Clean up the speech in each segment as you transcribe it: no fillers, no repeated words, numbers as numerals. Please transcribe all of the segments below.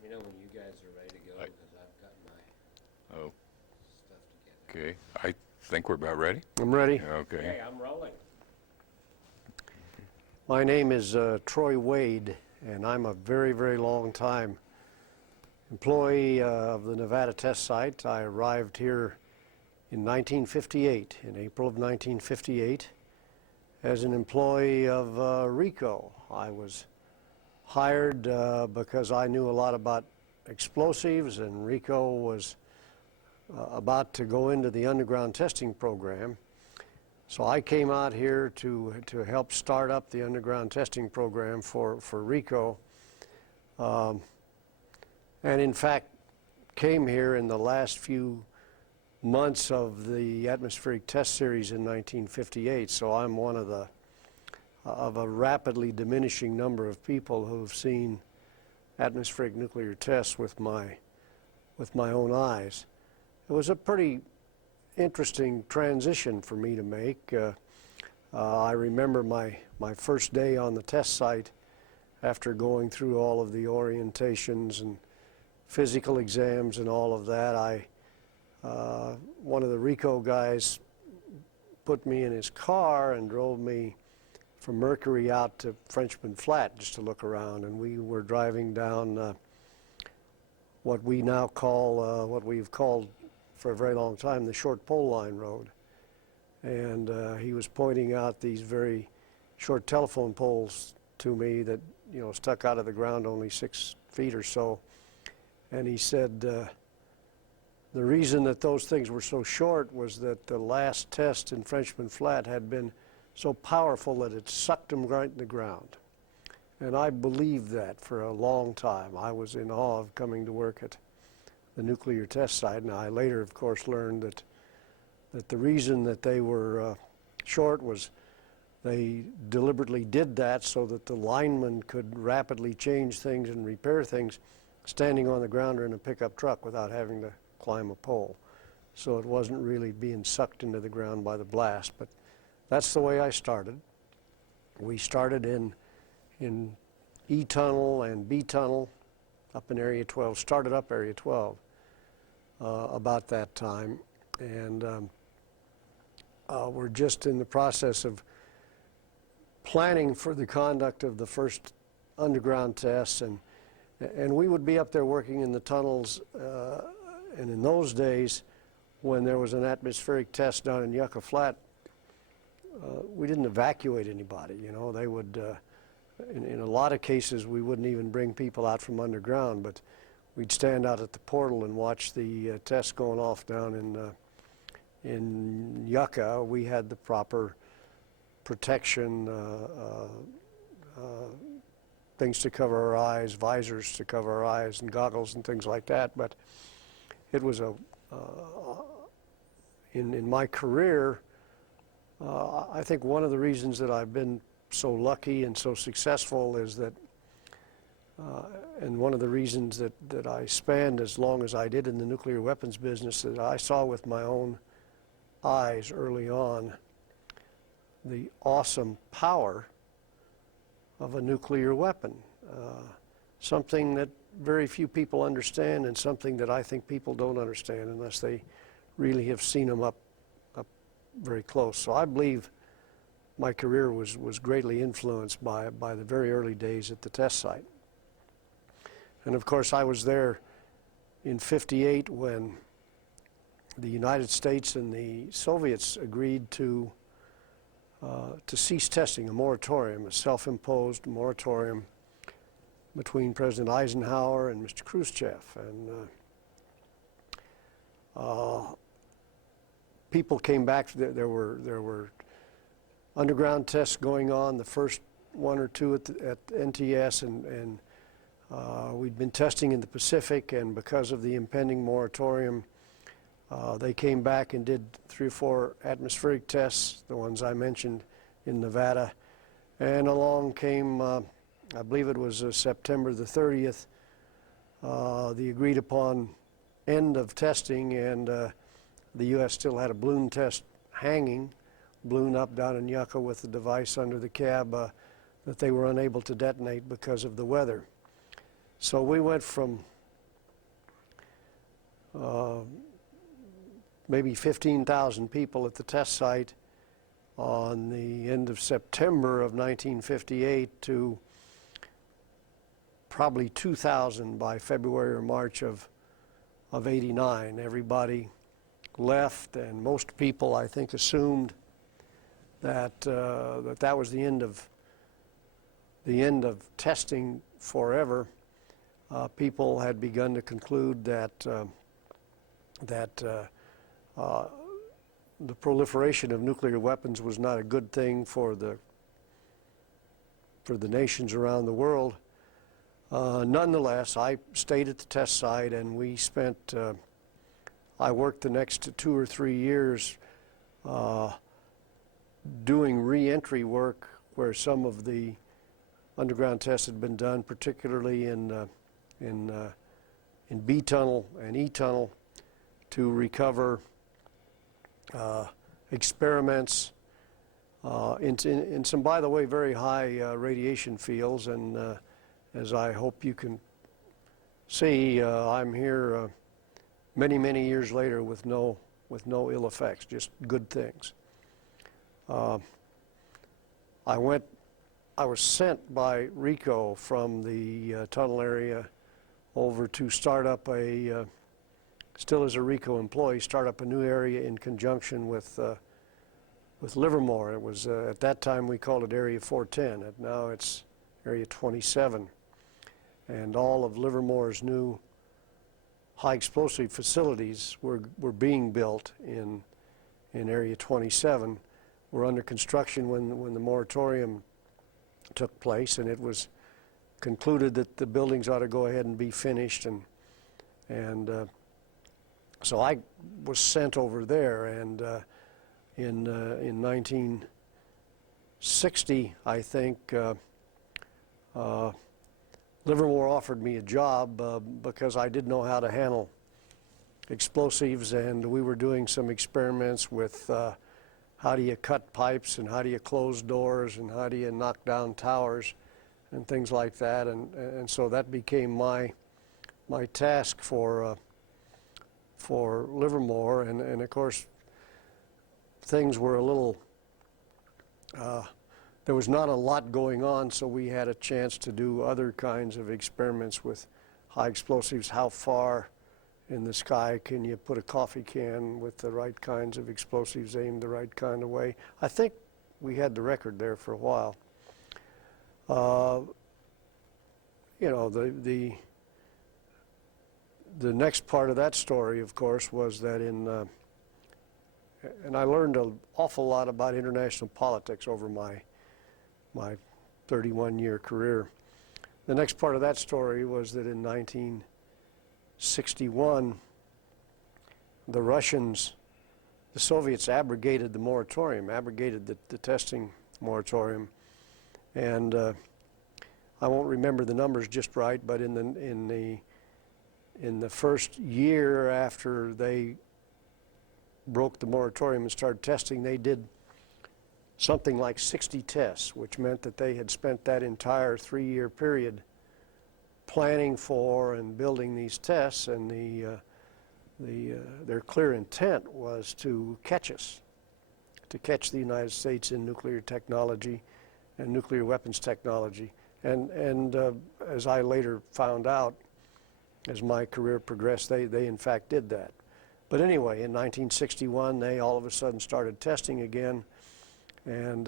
let me know when you guys are ready to go, because I've got my Oh, stuff together. okay. I think we're about ready. I'm ready. Okay. Okay, I'm rolling. My name is Troy Wade, and I'm a very, very long time employee of the Nevada test site. I arrived here in 1958, in April of 1958, as an employee of RICO. I was hired because I knew a lot about explosives, and RICO was about to go into the underground testing program. So I came out here to help start up the underground testing program for RICO, and in fact came here in the last few months of the atmospheric test series in 1958. So I'm one of a rapidly diminishing number of people who've seen atmospheric nuclear tests with my own eyes. It was a pretty interesting transition for me to make. I remember my first day on the test site, after going through all of the orientations and physical exams and all of that. One of the RICO guys put me in his car and drove me from Mercury out to Frenchman Flat just to look around, and we were driving down what we now call, what we've called for a very long time, the short pole line road. And he was pointing out these very short telephone poles to me that, you know, stuck out of the ground only 6 feet or so. And he said the reason that those things were so short was that the last test in Frenchman Flat had been so powerful that it sucked them right in the ground. And I believed that for a long time. I was in awe of coming to work at the nuclear test site, and I later, of course, learned that the reason that they were short was they deliberately did that so that the linemen could rapidly change things and repair things standing on the ground or in a pickup truck without having to climb a pole. So it wasn't really being sucked into the ground by the blast, but that's the way I started. We started in E tunnel and B tunnel up in Area 12, started up Area 12 about that time, and we're just in the process of planning for the conduct of the first underground tests, and we would be up there working in the tunnels, and in those days when there was an atmospheric test down in Yucca Flat, we didn't evacuate anybody. You know, they would in a lot of cases we wouldn't even bring people out from underground, but we'd stand out at the portal and watch the tests going off down in Yucca. We had the proper protection, things to cover our eyes, visors to cover our eyes, and goggles and things like that. But it was in my career, I think one of the reasons that I've been so lucky and so successful is that, and one of the reasons that I spanned as long as I did in the nuclear weapons business, that I saw with my own eyes early on the awesome power of a nuclear weapon, something that very few people understand, and something that I think people don't understand unless they really have seen them up very close. So I believe my career was greatly influenced by the very early days at the test site. And of course I was there in '58 when the United States and the Soviets agreed to cease testing, a moratorium, a self-imposed moratorium between President Eisenhower and Mr. Khrushchev. And people came back. There were underground tests going on, the first one or two at NTS, and we'd been testing in the Pacific, and because of the impending moratorium, they came back and did 3 or 4 atmospheric tests, the ones I mentioned in Nevada, and along came, I believe it was September the 30th, the agreed upon end of testing, and the U.S. still had a balloon test hanging, balloon up down in Yucca with the device under the cab that they were unable to detonate because of the weather. So we went from maybe 15,000 people at the test site on the end of September of 1958 to probably 2,000 by February or March of '89. Everybody left, and most people, I think, assumed that that was the end of testing forever. People had begun to conclude that the proliferation of nuclear weapons was not a good thing for the nations around the world. Nonetheless, I stayed at the test site, and we spent, I worked the next 2 or 3 years doing re-entry work where some of the underground tests had been done, particularly in B tunnel and E tunnel, to recover experiments in some, by the way, very high radiation fields. And as I hope you can see, I'm here many, many years later with no ill effects, just good things. I was sent by RICO from the tunnel area over to start up still as a RICO employee, start up a new area in conjunction with Livermore. It was, at that time we called it Area 410, and now it's Area 27. And all of Livermore's new high explosive facilities were being built in Area 27. Were under construction when the moratorium took place, and it was concluded that the buildings ought to go ahead and be finished, and so I was sent over there, and in 1960, I think, Livermore offered me a job because I did know how to handle explosives, and we were doing some experiments with how do you cut pipes, and how do you close doors, and how do you knock down towers and things like that, and so that became my task for Livermore, and of course things were a little, there was not a lot going on, so we had a chance to do other kinds of experiments with high explosives. How far in the sky can you put a coffee can with the right kinds of explosives aimed the right kind of way? I think we had the record there for a while. You know, the next part of that story, of course, was that and I learned an awful lot about international politics over my 31-year career. The next part of that story was that in 1961, the Russians, the Soviets abrogated the moratorium, abrogated the testing moratorium, and I won't remember the numbers just right, but in the first year after they broke the moratorium and started testing, they did something like 60 tests, which meant that they had spent that entire 3-year period planning for and building these tests, and their clear intent was to catch us, to catch the United States in nuclear technology and nuclear weapons technology. And as I later found out, as my career progressed, they in fact did that. But anyway, in 1961, they all of a sudden started testing again, and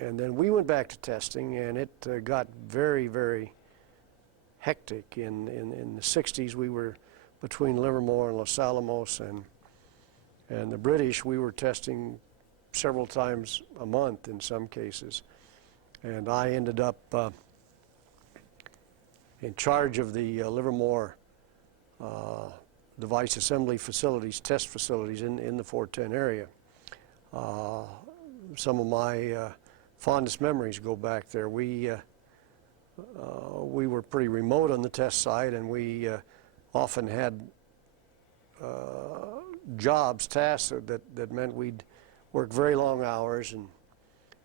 then we went back to testing, and it got very, very hectic. In the 60s, we were between Livermore and Los Alamos, and the British, we were testing several times a month in some cases. And I ended up in charge of the Livermore device assembly facilities, test facilities in the 410 area. Some of my fondest memories go back there. We were pretty remote on the test site, and we often had jobs, tasks that meant we'd work very long hours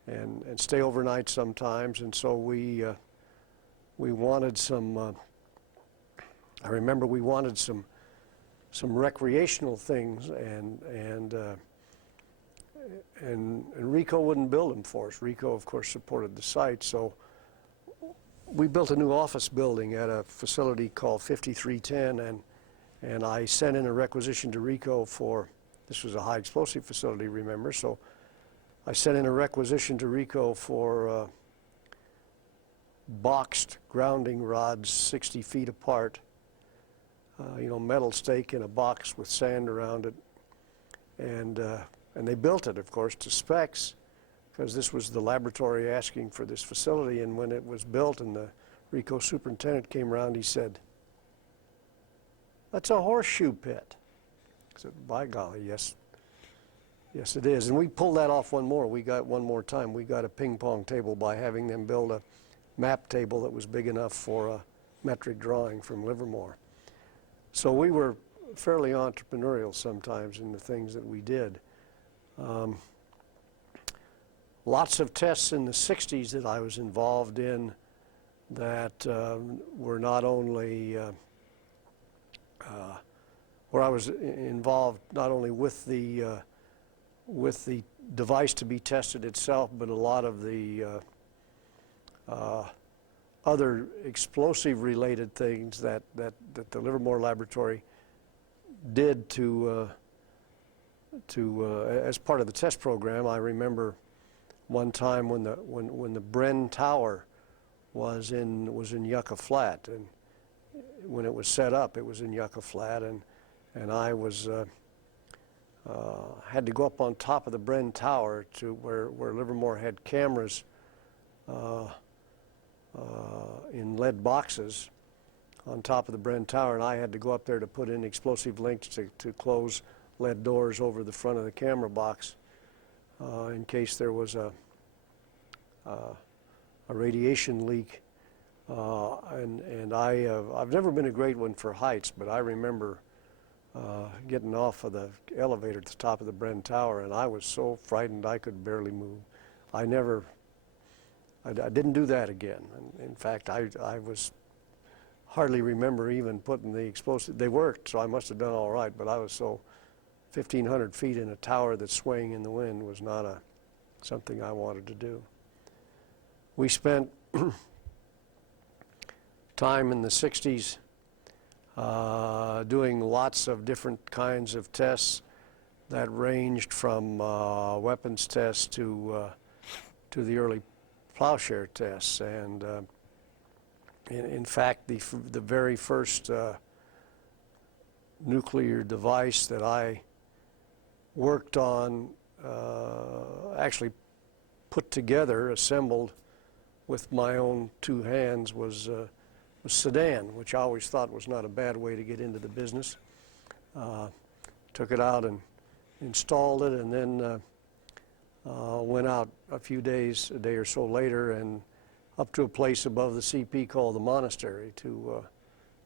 and stay overnight sometimes, and so we wanted some, I remember we wanted some some recreational things, and RICO wouldn't build them for us. RICO, of course, supported the site, so we built a new office building at a facility called 5310, and I sent in a requisition to RICO for, this was a high explosive facility, remember, so I sent in a requisition to RICO for boxed grounding rods 60 feet apart, you know, metal stake in a box with sand around it, and they built it, of course, to specs, because this was the laboratory asking for this facility. And when it was built and the RICO superintendent came around, he said, "That's a horseshoe pit." I said, "By golly, yes, yes it is." And we pulled that off one more time. We got a ping pong table by having them build a map table that was big enough for a metric drawing from Livermore. So we were fairly entrepreneurial sometimes in the things that we did. Lots of tests in the 60s that I was involved in that were not only, where I was involved not only with the device to be tested itself, but a lot of the other explosive-related things that the Livermore Laboratory did as part of the test program. I remember one time when the Bren Tower was in Yucca Flat, and when it was set up, it was in Yucca Flat, and I was had to go up on top of the Bren Tower to where Livermore had cameras in lead boxes on top of the Bren Tower, and I had to go up there to put in explosive links to close lead doors over the front of the camera box in case there was a radiation leak. I've never been a great one for heights, but I remember getting off of the elevator at the top of the Bren Tower, and I was so frightened I could barely move. I didn't do that again. In fact, I was hardly remember even putting the explosive. They worked, so I must have done all right, but I was so 1,500 feet in a tower that's swaying in the wind was not something I wanted to do. We spent time in the 60s doing lots of different kinds of tests that ranged from weapons tests to the early plowshare tests, and in fact the very first nuclear device that I worked on, actually put together, assembled with my own two hands, was Sedan, which I always thought was not a bad way to get into the business. Took it out and installed it, and then went out a day or so later, and up to a place above the CP called the Monastery to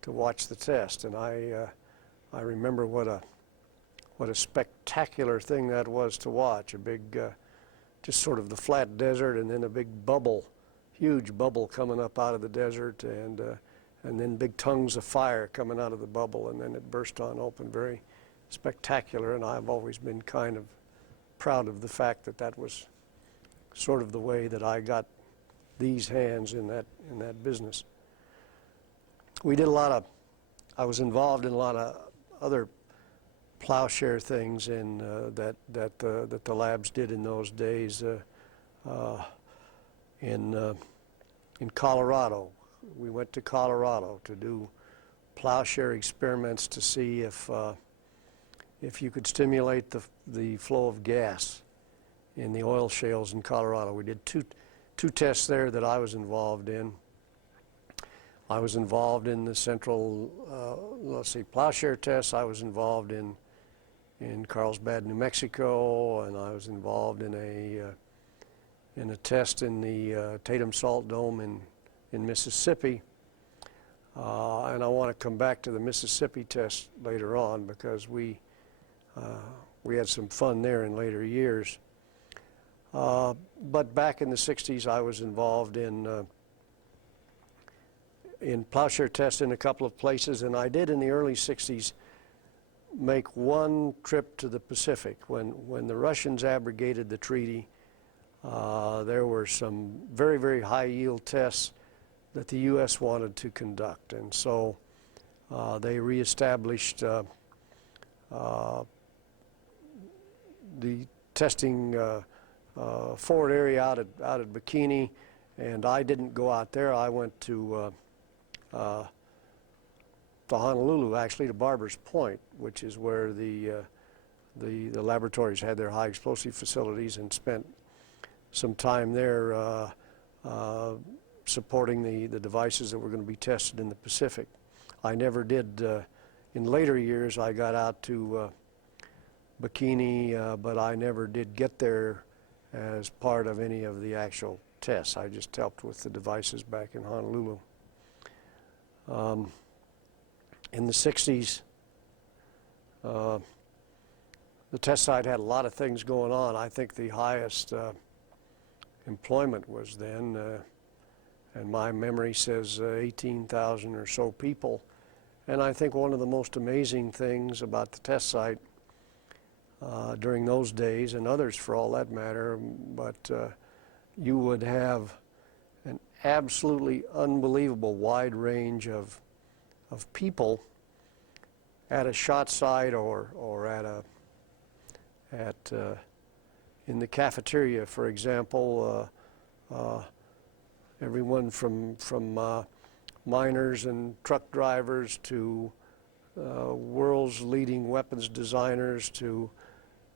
watch the test. And I remember what a spectacular thing that was to watch. A big, just sort of the flat desert, and then a big bubble, huge bubble coming up out of the desert, and then big tongues of fire coming out of the bubble, and then it burst on open. Very spectacular, and I've always been kind of proud of the fact that was sort of the way that I got these hands in that business. We did I was involved in a lot of other plowshare things that the labs did in those days. In Colorado, we went to Colorado to do plowshare experiments to see if you could stimulate the flow of gas in the oil shales in Colorado. We did two tests there that I was involved in. I was involved in the central, plowshare tests. I was involved in Carlsbad, New Mexico, and I was involved in a test in the Tatum Salt Dome in Mississippi. And I want to come back to the Mississippi test later on, because we had some fun there in later years. But back in the 60s, I was involved in plowshare tests in a couple of places, and I did in the early 60s make one trip to the Pacific. When the Russians abrogated the treaty, there were some very, very high yield tests that the U.S. wanted to conduct, and so they reestablished the testing forward area out at Bikini, and I didn't go out there. I went to Honolulu, actually, to Barbers Point, which is where the laboratories had their high explosive facilities, and spent some time there supporting the devices that were going to be tested in the Pacific. I never did, in later years, I got out to Bikini, but I never did get there as part of any of the actual tests. I just helped with the devices back in Honolulu. In the 60s, the test site had a lot of things going on. I think the highest employment was then, and my memory says 18,000 or so people. And I think one of the most amazing things about the test site during those days, and others for all that matter, but you would have an absolutely unbelievable wide range of people at a shot site or in the cafeteria, for example. Everyone from miners and truck drivers to world's leading weapons designers to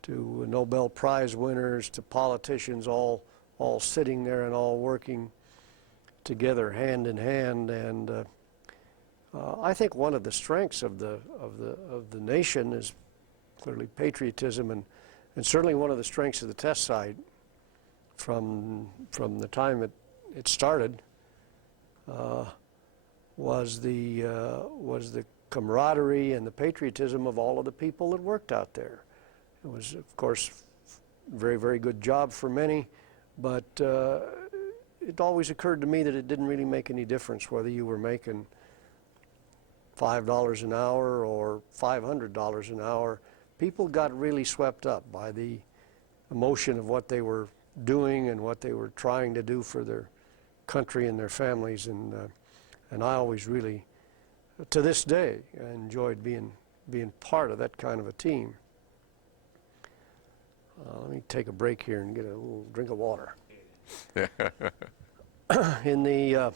Nobel Prize winners to politicians, all sitting there and all working together hand in hand. And I think one of the strengths of the nation is clearly patriotism, and certainly one of the strengths of the test site from the time it started was the camaraderie and the patriotism of all of the people that worked out there. It was, of course, a very, very good job for many, but it always occurred to me that it didn't really make any difference whether you were making $5 an hour or $500 an hour. People got really swept up by the emotion of what they were doing and what they were trying to do for their country and their families, and I always really, to this day, enjoyed being part of that kind of a team. Let me take a break here and get a little drink of water. In the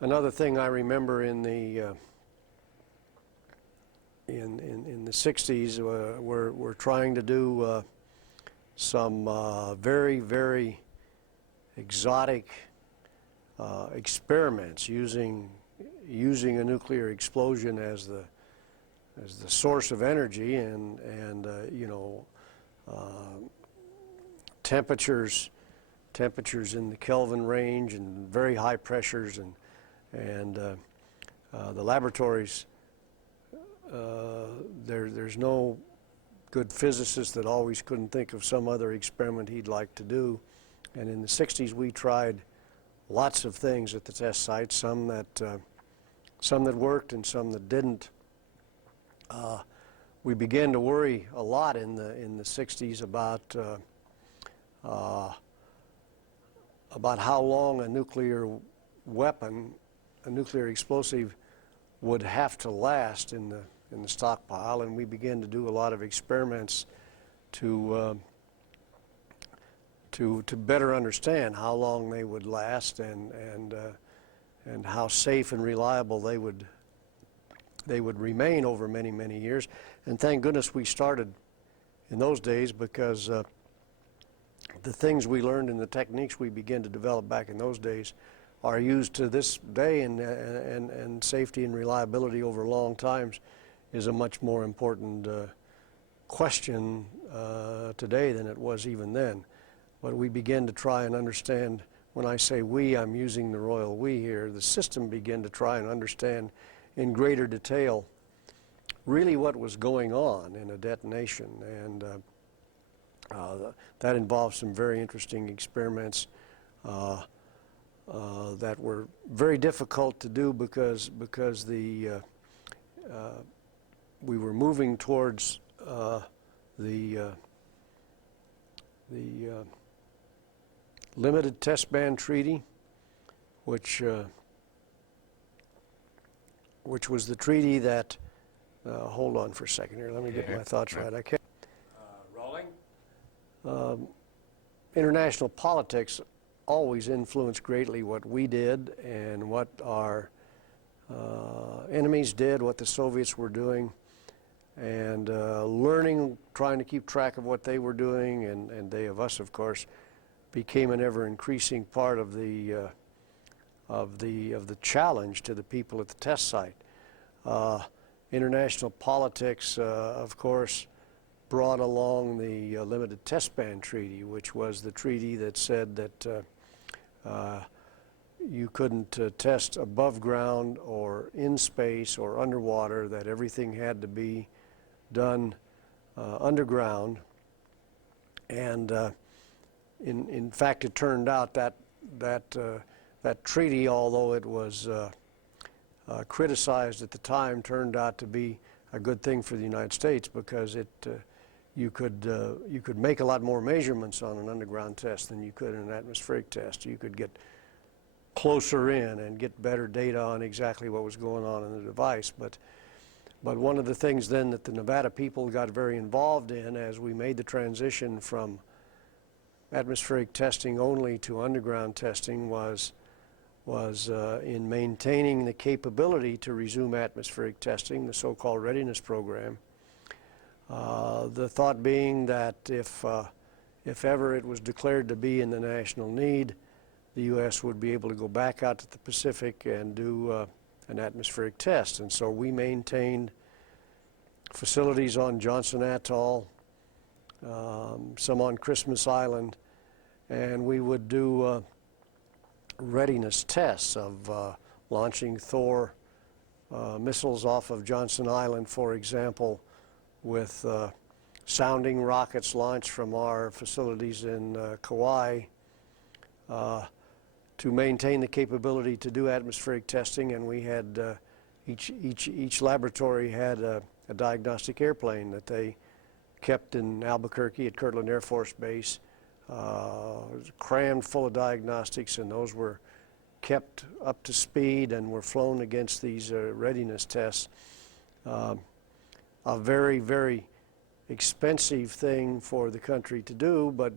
another thing I remember in the 60s, we're trying to do some very, very exotic experiments using a nuclear explosion as the source of energy, and you know, temperatures in the Kelvin range and very high pressures, and the laboratories, there's no good physicist that always couldn't think of some other experiment he'd like to do. And in the 60s we tried lots of things at the test site, some that worked and some that didn't. We began to worry a lot in the 60s about how long a nuclear weapon, a nuclear explosive, would have to last in the stockpile, and we began to do a lot of experiments to better understand how long they would last and how safe and reliable they would remain over many, many years. And thank goodness we started in those days, because the things we learned and the techniques we began to develop back in those days are used to this day, and safety and reliability over long times is a much more important question today than it was even then. But we began to try and understand, when I say we, I'm using the royal we here, the system began to try and understand in greater detail really what was going on in a detonation, and that involved some very interesting experiments that were very difficult to do because the we were moving towards the Limited Test Ban Treaty, which was the treaty that, hold on for a second here, let me get my thoughts right. I can't. Rolling? International politics always influenced greatly what we did and what our enemies did, what the Soviets were doing, and learning, trying to keep track of what they were doing, and they of us, of course, became an ever-increasing part of the challenge to the people at the test site. International politics, of course, brought along the Limited Test Ban Treaty, which was the treaty that said that you couldn't test above ground or in space or underwater, that everything had to be done underground. And in fact, it turned out that that treaty, although it was criticized at the time, turned out to be a good thing for the United States, because you could make a lot more measurements on an underground test than you could in an atmospheric test. You could get closer in and get better data on exactly what was going on in the device. But one of the things then that the Nevada people got very involved in as we made the transition from atmospheric testing only to underground testing was in maintaining the capability to resume atmospheric testing, the so-called readiness program. The thought being that if ever it was declared to be in the national need, the U.S. would be able to go back out to the Pacific and do an atmospheric test. And so we maintained facilities on Johnson Atoll, some on Christmas Island, and we would do readiness tests of launching Thor missiles off of Johnson Island, for example, with sounding rockets launched from our facilities in Kauai, to maintain the capability to do atmospheric testing. And we had each laboratory had a diagnostic airplane that they kept in Albuquerque at Kirtland Air Force Base, crammed full of diagnostics, and those were kept up to speed and were flown against these readiness tests. A very, very expensive thing for the country to do, but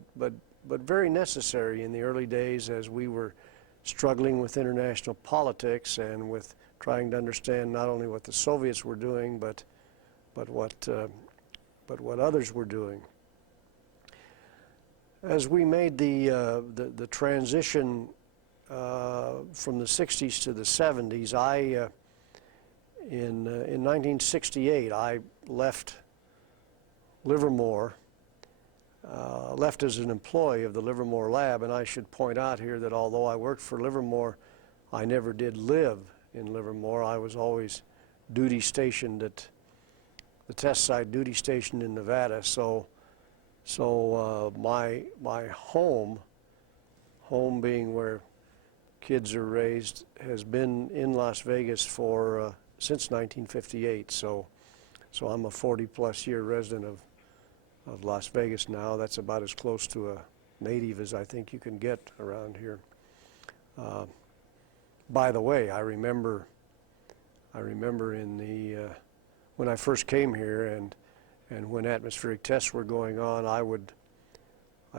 very necessary in the early days as we were struggling with international politics and with trying to understand not only what the Soviets were doing, but what others were doing. As we made the transition from the 60s to the 70s, in 1968, I left Livermore, left as an employee of the Livermore lab. And I should point out here that although I worked for Livermore, I never did live in Livermore. I was always duty stationed at the test site, duty stationed in Nevada. So my home being where kids are raised, has been in Las Vegas for since 1958. So I'm a 40-plus year resident of Las Vegas now. That's about as close to a native as I think you can get around here. By the way, I remember in the when I first came here and when atmospheric tests were going on, I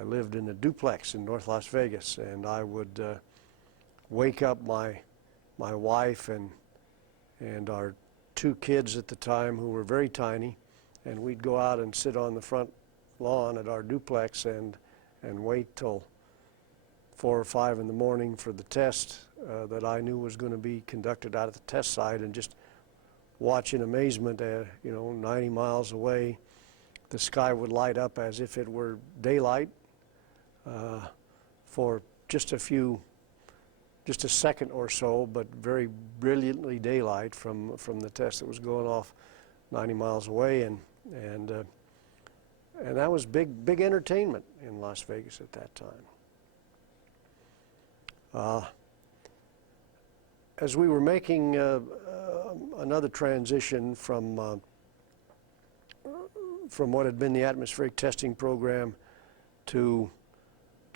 lived in a duplex in North Las Vegas, and I would wake up my wife and our two kids at the time, who were very tiny, and we'd go out and sit on the front lawn at our duplex and wait till 4 or 5 in the morning for the test that I knew was going to be conducted out at the test site, and just watch in amazement, 90 miles away, the sky would light up as if it were daylight for just a second or so, but very brilliantly daylight from the test that was going off 90 miles away, and that was big entertainment in Las Vegas at that time. As we were making another transition from from what had been the atmospheric testing program to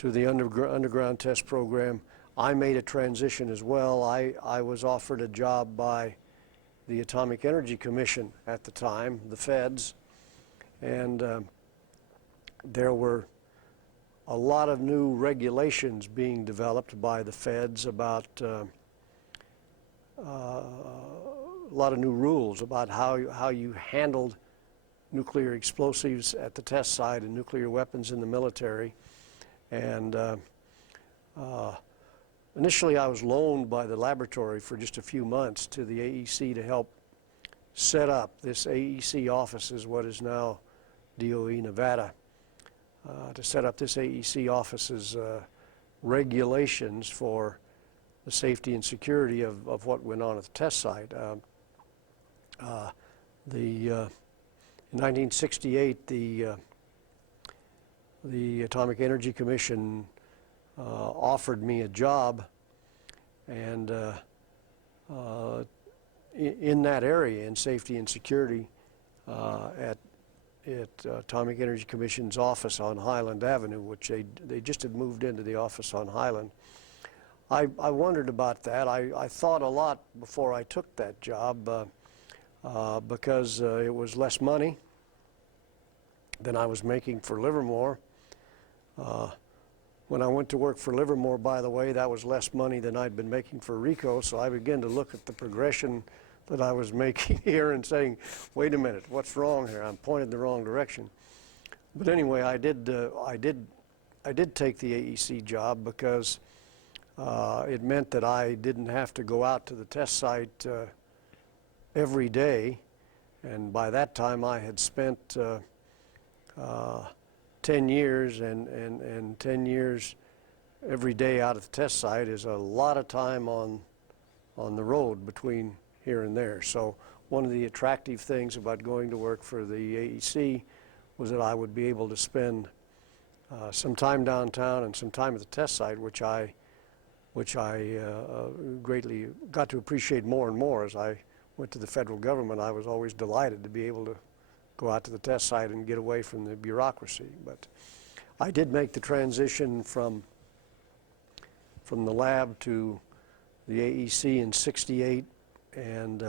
the underground test program. I made a transition as well. I was offered a job by the Atomic Energy Commission at the time, the feds, and there were a lot of new regulations being developed by the feds about a lot of new rules about how you handled nuclear explosives at the test site and nuclear weapons in the military. And initially I was loaned by the laboratory for just a few months to the AEC to help set up. This AEC office is what is now DOE Nevada. To set up this AEC office's regulations for the safety and security of what went on at the test site. In 1968, the Atomic Energy Commission offered me a job, and in that area, in safety and security, at Atomic Energy Commission's office on Highland Avenue, which they just had moved into the office on Highland. I wondered about that. I thought a lot before I took that job because it was less money than I was making for Livermore. When I went to work for Livermore, by the way, that was less money than I'd been making for RICO, so I began to look at the progression that I was making here and saying, wait a minute, what's wrong here? I'm pointed in the wrong direction. But anyway, I did take the AEC job because it meant that I didn't have to go out to the test site every day, and by that time I had spent 10 years, and 10 years every day out at the test site is a lot of time on the road between here and there. So one of the attractive things about going to work for the AEC was that I would be able to spend some time downtown and some time at the test site, which I greatly got to appreciate more and more. As I went to the federal government, I was always delighted to be able to go out to the test site and get away from the bureaucracy. But I did make the transition from the lab to the AEC in '68, and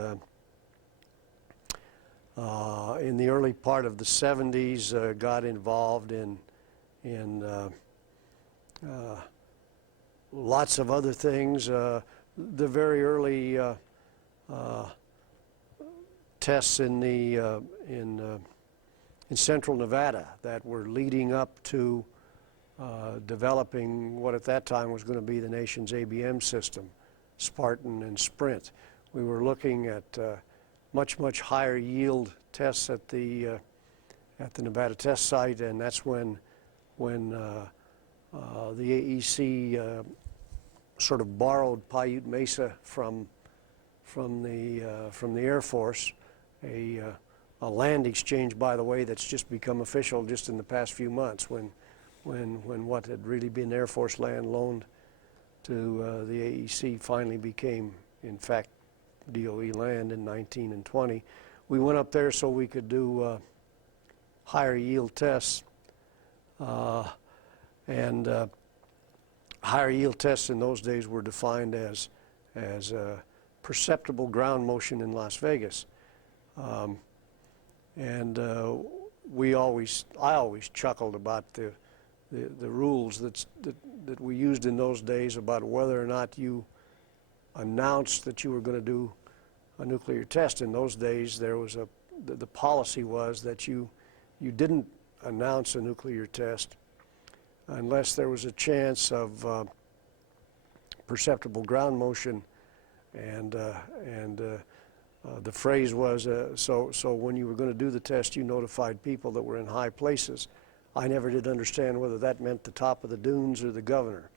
in the early part of the '70s got involved in lots of other things. The very early tests in central Nevada that were leading up to developing what at that time was going to be the nation's ABM system, Spartan and Sprint. We were looking at much higher yield tests at the Nevada test site, and that's when the AEC sort of borrowed Paiute Mesa from the Air Force, a land exchange, by the way, that's just become official just in the past few months, when what had really been Air Force land loaned to the AEC finally became, in fact, DOE land in 19 and 20. We went up there so we could do higher yield tests, and higher yield tests in those days were defined as perceptible ground motion in Las Vegas. I always chuckled about the rules that we used in those days about whether or not you announced that you were going to do a nuclear test. In those days, there was the policy was that you didn't announce a nuclear test unless there was a chance of perceptible ground motion, and the phrase was, so when you were going to do the test, you notified people that were in high places. I never did understand whether that meant the top of the dunes or the governor,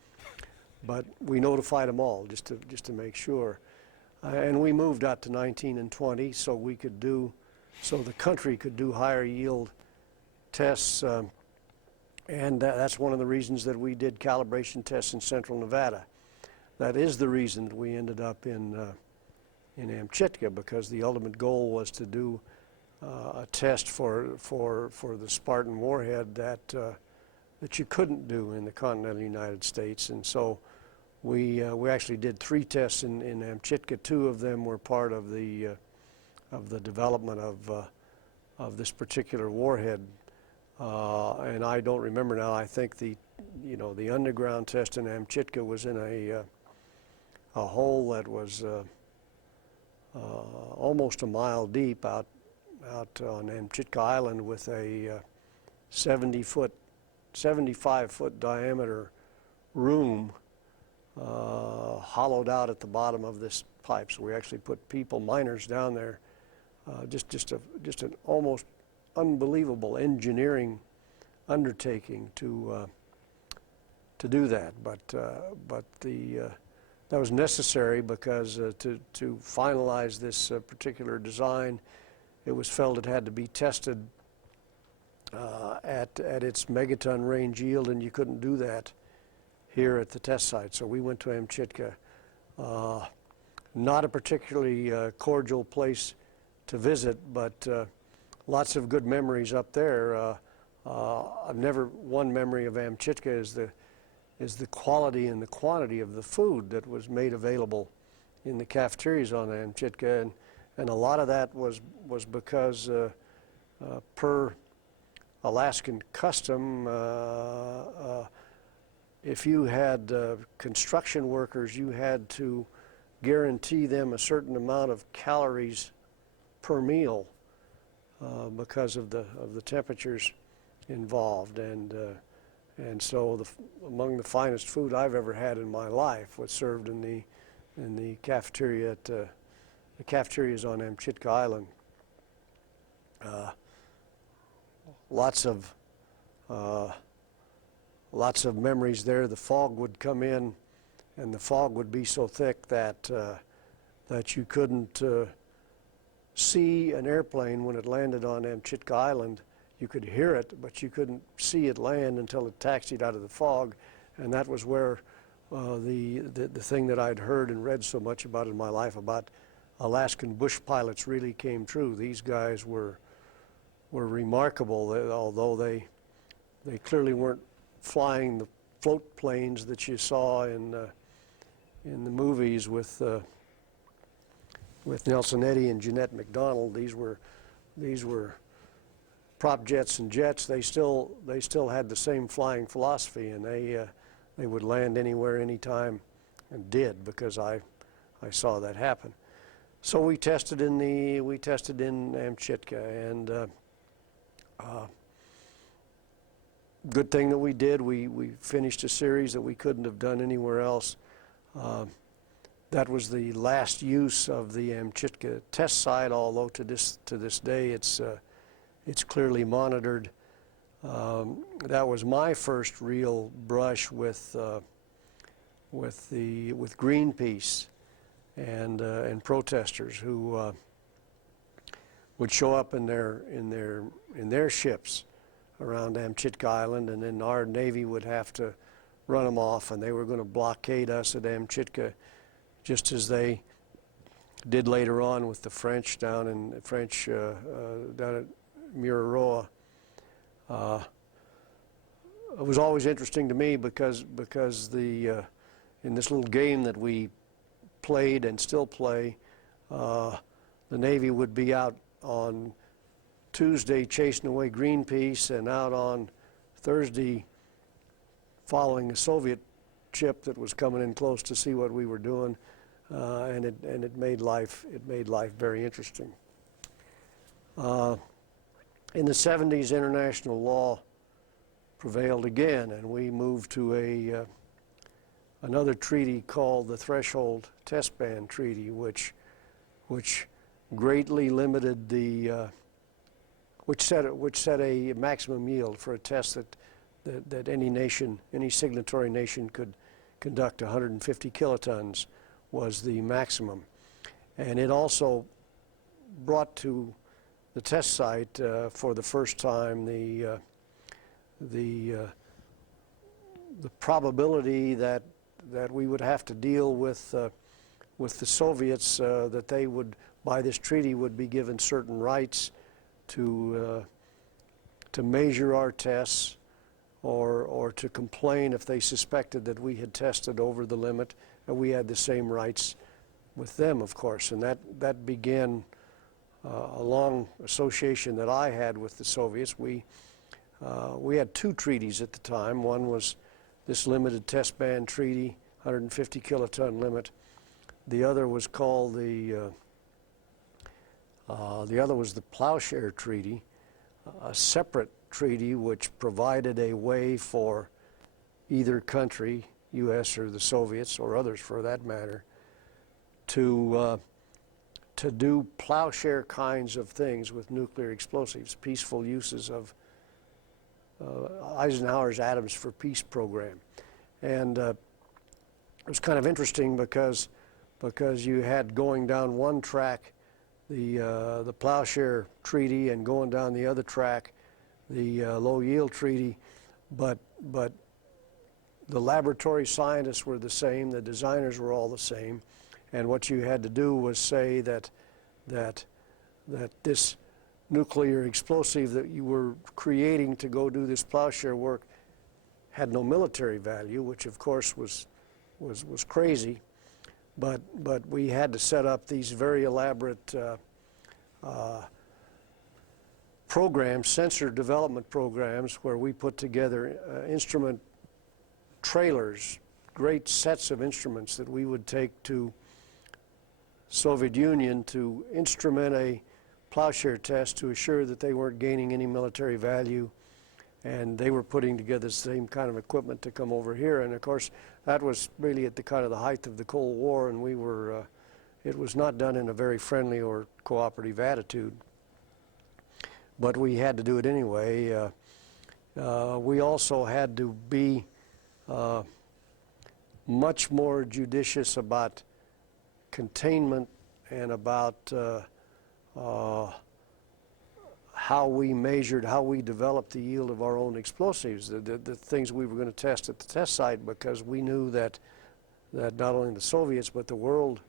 but we notified them all just to make sure. And we moved out to 19 and 20 so the country could do higher yield tests, and that's one of the reasons that we did calibration tests in central Nevada. That is the reason that we ended up in Amchitka, because the ultimate goal was to do a test for the Spartan warhead that you couldn't do in the continental United States. And so we actually did 3 tests in Amchitka. 2 of them were part of the development of this particular warhead. And I don't remember now. I think the underground test in Amchitka was in a hole that was almost a mile deep out on Amchitka Island, with a 75-foot diameter room hollowed out at the bottom of this pipe. So we actually put miners down there. Just an almost unbelievable engineering undertaking to do that. But that was necessary because to finalize this particular design, it was felt it had to be tested at its megaton range yield, and you couldn't do that here at the test site. So we went to Amchitka. Not a particularly cordial place to visit, but lots of good memories up there. One memory of Amchitka is the quality and the quantity of the food that was made available in the cafeterias on Amchitka, and a lot of that was because per Alaskan custom, if you had construction workers, you had to guarantee them a certain amount of calories per meal because of the temperatures involved, and so among the finest food I've ever had in my life was served in the cafeteria at the cafeterias on Amchitka Island. Lots of memories there. The fog would come in, and the fog would be so thick that you couldn't see an airplane when it landed on Amchitka Island. You could hear it, but you couldn't see it land until it taxied out of the fog, and that was where the thing that I'd heard and read so much about in my life about Alaskan bush pilots really came true. These guys were remarkable, although they clearly weren't flying the float planes that you saw in the movies with Nelson Eddy and Jeanette MacDonald. These were prop jets and jets. They still had the same flying philosophy, and they would land anywhere, anytime, and did, because I saw that happen. So we tested in Amchitka, and good thing that we did. We finished a series that we couldn't have done anywhere else. That was the last use of the Amchitka test site, although to this day it's clearly monitored. That was my first real brush with Greenpeace and protesters who would show up in their ships around Amchitka Island, and then our Navy would have to run them off, and they were going to blockade us at Amchitka, just as they did later on with the French down at Mururoa. It was always interesting to me because in this little game that we played and still play, the Navy would be out on Tuesday chasing away Greenpeace, and out on Thursday following a Soviet ship that was coming in close to see what we were doing, and it made life very interesting. In the 70s, international law prevailed again, and we moved to another treaty called the Threshold Test Ban Treaty, which greatly limited which set a maximum yield for a test that any signatory nation could conduct. 150 kilotons was the maximum, and it also brought to the test site for the first time the probability that we would have to deal with the Soviets, that they would, by this treaty, would be given certain rights to measure our tests or to complain if they suspected that we had tested over the limit, and we had the same rights with them, of course. And that began a long association that I had with the Soviets. We had two treaties at the time. One was this limited test ban treaty, 150 kiloton limit. The other was called the other was the Plowshare Treaty, a separate treaty which provided a way for either country, U.S. or the Soviets, or others for that matter, to do plowshare kinds of things with nuclear explosives, peaceful uses of Eisenhower's Atoms for Peace program. And it was kind of interesting because you had going down one track the Plowshare Treaty, and going down the other track the Low Yield Treaty, but the laboratory scientists were the same, the designers were all the same, and what you had to do was say that this nuclear explosive that you were creating to go do this plowshare work had no military value, which of course was crazy, but we had to set up these very elaborate programs, sensor development programs, where we put together instrument trailers, great sets of instruments that we would take to Soviet Union to instrument a plowshare test to assure that they weren't gaining any military value, and they were putting together the same kind of equipment to come over here. And of course that was really at the kind of the height of the Cold War, and we were it was not done in a very friendly or cooperative attitude, but we had to do it anyway. We also had to be much more judicious about containment and about how we measured, how we developed the yield of our own explosives, the things we were going to test at the test site, because we knew that not only the Soviets but the world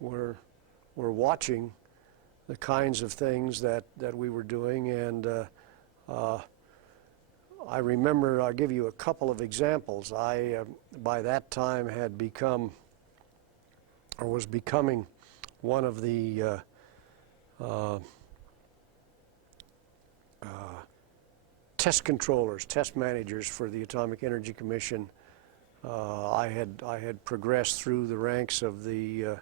were watching the kinds of things that we were doing. And I remember, I'll give you a couple of examples. I, by that time, had become, or was becoming, one of the test controllers, test managers for the Atomic Energy Commission. I had progressed through the ranks of the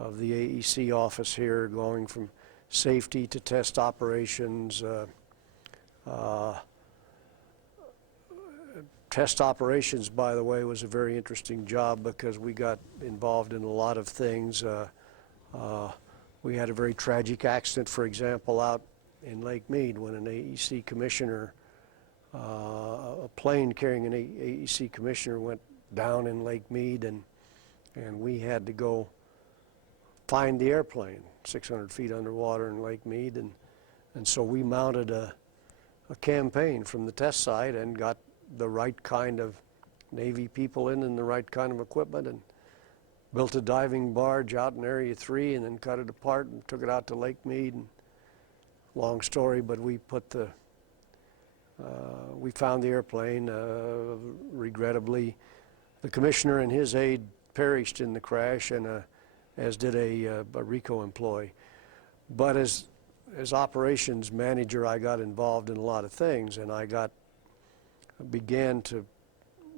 AEC office here, going from safety to test operations. Test operations, by the way, was a very interesting job because we got involved in a lot of things. We had a very tragic accident, for example, out in Lake Mead when an AEC commissioner, a plane carrying an AEC commissioner went down in Lake Mead, and we had to go find the airplane 600 feet underwater in Lake Mead, and so we mounted a campaign from the test site and got the right kind of Navy people in and the right kind of equipment, and built a diving barge out in Area 3 and then cut it apart and took it out to Lake Mead. And long story, but we put the we found the airplane. Regrettably, the commissioner and his aide perished in the crash, and as did a RICO employee. But as operations manager, I got involved in a lot of things, and I began to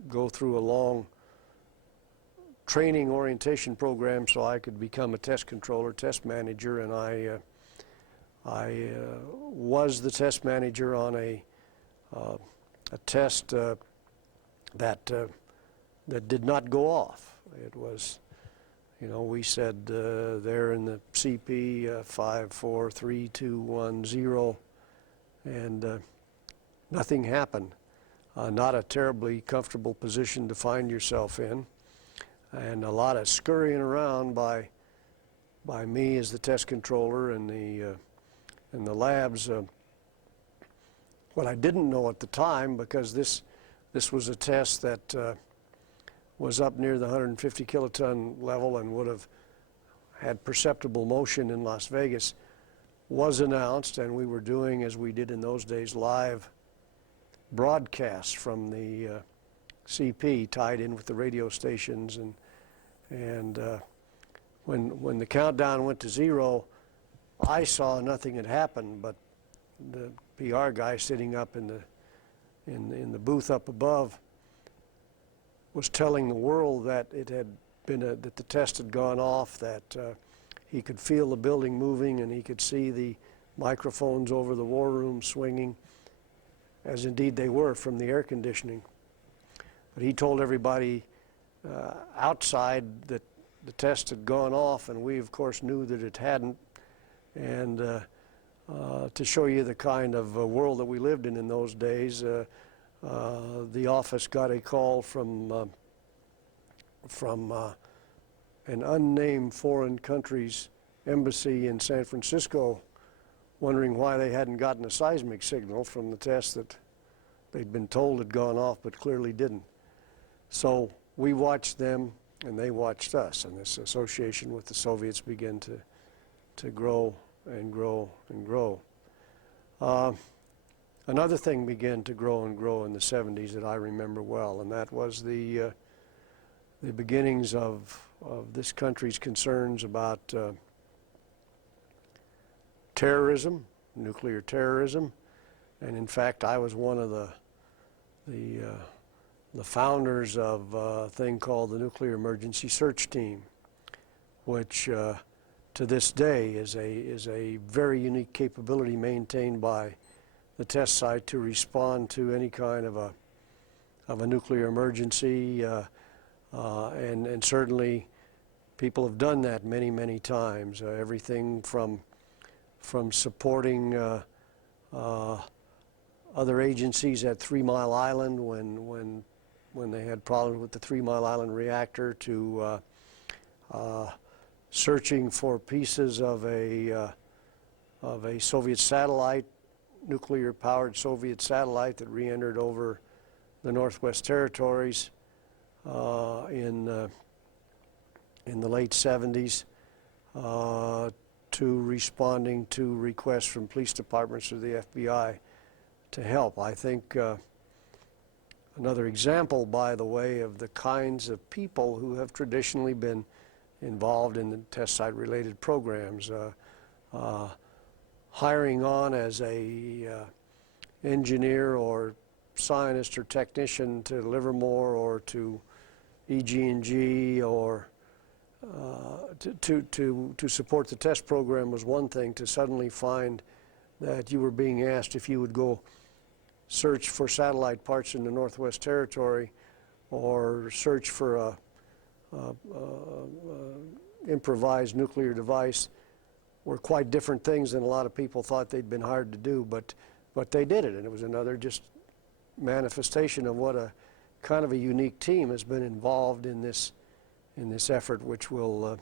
go through a long training orientation program so I could become a test controller, test manager, and I was the test manager on a test that did not go off. It was, you know, we said there in the CP 5, 4, 3, 2, 1, 0, and nothing happened. Not a terribly comfortable position to find yourself in, and a lot of scurrying around by me as the test controller in the labs. What I didn't know at the time, because this was a test that was up near the 150 kiloton level and would have had perceptible motion in Las Vegas, was announced, and we were doing, as we did in those days, live broadcasts from the CP tied in with the radio stations, and when the countdown went to 0, I saw nothing had happened, but the PR guy sitting up in the booth up above was telling the world that it had been that the test had gone off, that he could feel the building moving and he could see the microphones over the war room swinging, as indeed they were from the air conditioning. But he told everybody outside that the test had gone off, and we of course knew that it hadn't. And to show you the kind of world that we lived in those days, the office got a call from an unnamed foreign country's embassy in San Francisco, wondering why they hadn't gotten a seismic signal from the test that they'd been told had gone off but clearly didn't. So we watched them and they watched us, and this association with the Soviets began to grow and grow and grow. Another thing began to grow and grow in the 70s that I remember well, and that was the beginnings of this country's concerns about terrorism, nuclear terrorism. And in fact, I was one of the founders of a thing called the Nuclear Emergency Search Team, which to this day is a very unique capability maintained by the test site to respond to any kind of a nuclear emergency, and certainly people have done that many, many times. Everything from supporting other agencies at 3 Mile Island when they had problems with the 3 Mile Island reactor, to searching for pieces of a Soviet satellite, nuclear-powered Soviet satellite that re-entered over the Northwest Territories in the late 70s, to responding to requests from police departments or the FBI to help. I think another example, by the way, of the kinds of people who have traditionally been involved in the test site related programs, hiring on as a engineer or scientist or technician to Livermore or to EG&G, or to support the test program was one thing. To suddenly find that you were being asked if you would go search for satellite parts in the Northwest Territory or search for a improvised nuclear device were quite different things than a lot of people thought they'd been hired to do, but they did it, and it was another just manifestation of what a kind of a unique team has been involved in this effort, which will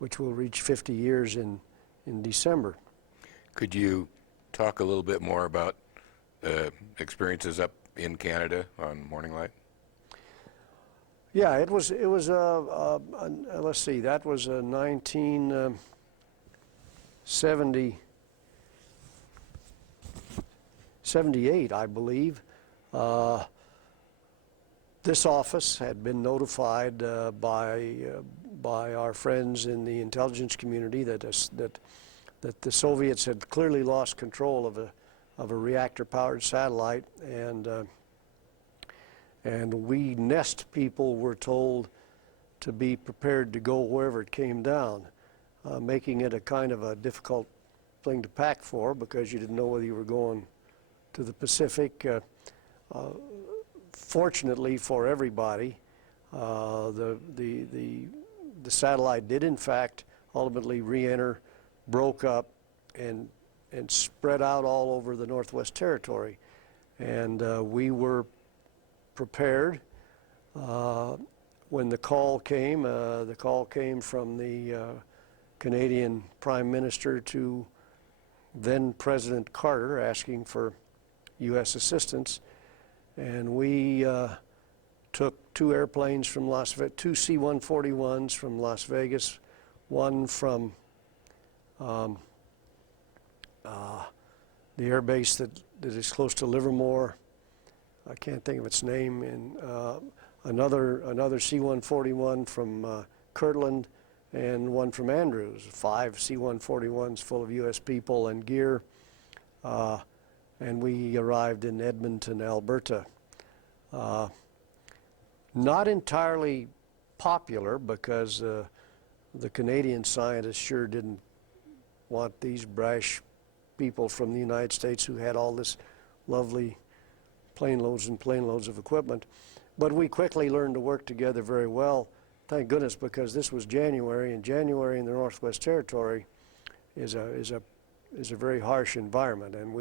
reach 50 years in December. Could you talk a little bit more about experiences up in Canada on Morning Light? Yeah, it was let's see, that was a 1978, I believe. This office had been notified by our friends in the intelligence community that the Soviets had clearly lost control of a reactor-powered satellite, and we NEST people were told to be prepared to go wherever it came down, making it a kind of a difficult thing to pack for, because you didn't know whether you were going to the Pacific. Fortunately for everybody, the satellite did in fact ultimately re-enter, broke up, and spread out all over the Northwest Territory, and we were prepared. When the call came from the Canadian Prime Minister to then President Carter, asking for U.S. assistance, and we took 2 airplanes from Las Vegas, 2 C-141s from Las Vegas, one from the air base that is close to Livermore. I can't think of its name. And another C-141 from Kirtland, and one from Andrews. 5 C-141s full of U.S. people and gear. And we arrived in Edmonton, Alberta. Not entirely popular, because the Canadian scientists sure didn't want these brash people from the United States who had all this lovely plane loads and plane loads of equipment. But we quickly learned to work together very well, thank goodness, because this was January, and January in the Northwest Territory is a very harsh environment, and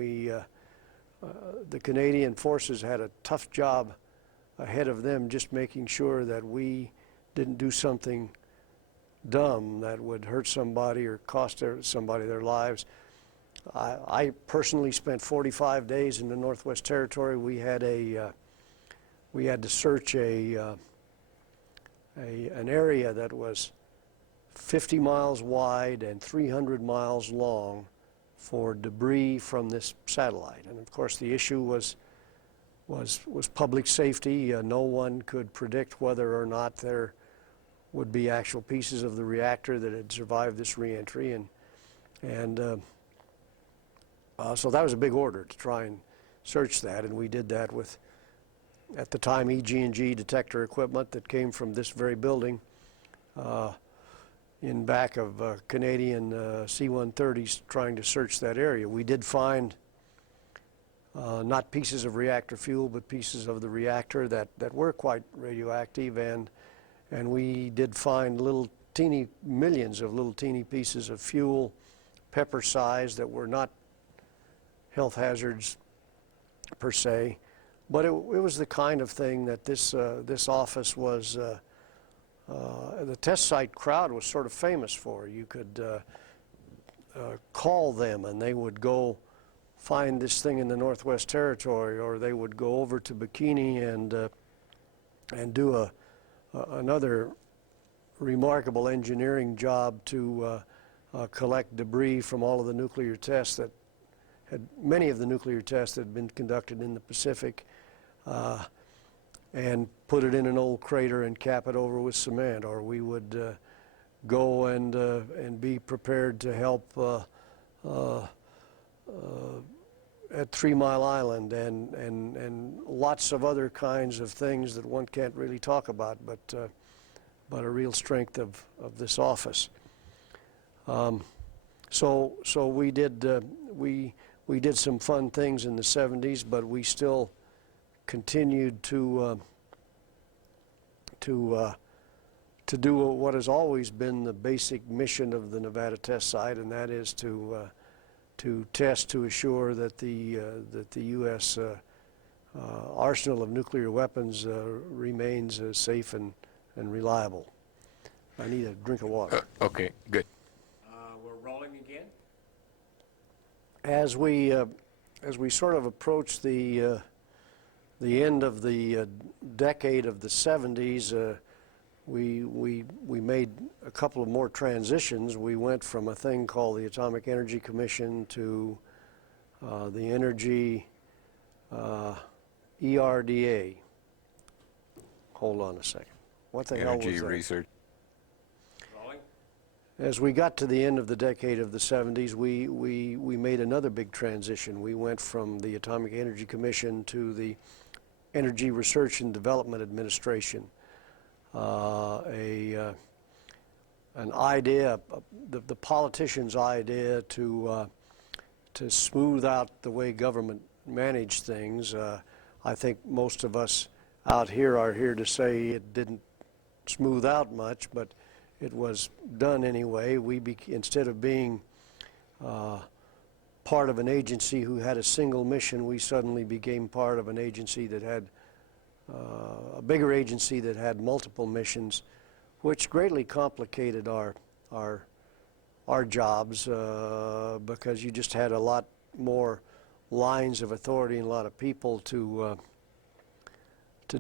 the Canadian forces had a tough job ahead of them, just making sure that we didn't do something dumb that would hurt somebody or cost somebody their lives. I personally spent 45 days in the Northwest Territory. We had to search an area that was 50 miles wide and 300 miles long for debris from this satellite. And of course, the issue was public safety. No one could predict whether or not there would be actual pieces of the reactor that had survived this reentry, and so that was a big order to try and search that, and we did that with, at the time, EG&G detector equipment that came from this very building in back of Canadian C-130s, trying to search that area. We did find not pieces of reactor fuel, but pieces of the reactor that were quite radioactive, and we did find millions of little teeny pieces of fuel, pepper size, that were not health hazards per se, but it was the kind of thing that this office was, the test site crowd was sort of famous for. You could call them and they would go find this thing in the Northwest Territory, or they would go over to Bikini and do another remarkable engineering job to collect debris from all of the nuclear tests that many of the nuclear tests that had been conducted in the Pacific, and put it in an old crater and cap it over with cement. Or we would go and be prepared to help at 3 Mile Island, and lots of other kinds of things that one can't really talk about, but a real strength of this office. So we did some fun things in the 70s, but we still continued to do what has always been the basic mission of the Nevada test site, and that is to test to assure that the U.S. Arsenal of nuclear weapons remains safe and reliable. I need a drink of water. Okay, good. We're rolling again? As we sort of approach the end of the decade of the 70s, we made a couple of more transitions. We went from a thing called the Atomic Energy Commission to the Energy ERDA. Hold on a second. What the hell was that? Energy research. Rolling? As we got to the end of the decade of the 70s, we made another big transition. We went from the Atomic Energy Commission to the Energy Research and Development Administration. An idea, the politicians' idea to smooth out the way government managed things. I think most of us out here are here to say it didn't smooth out much, but it was done anyway. Instead of being part of an agency who had a single mission, we suddenly became part of an agency that had a bigger agency that had multiple missions, which greatly complicated our jobs because you just had a lot more lines of authority and a lot of people to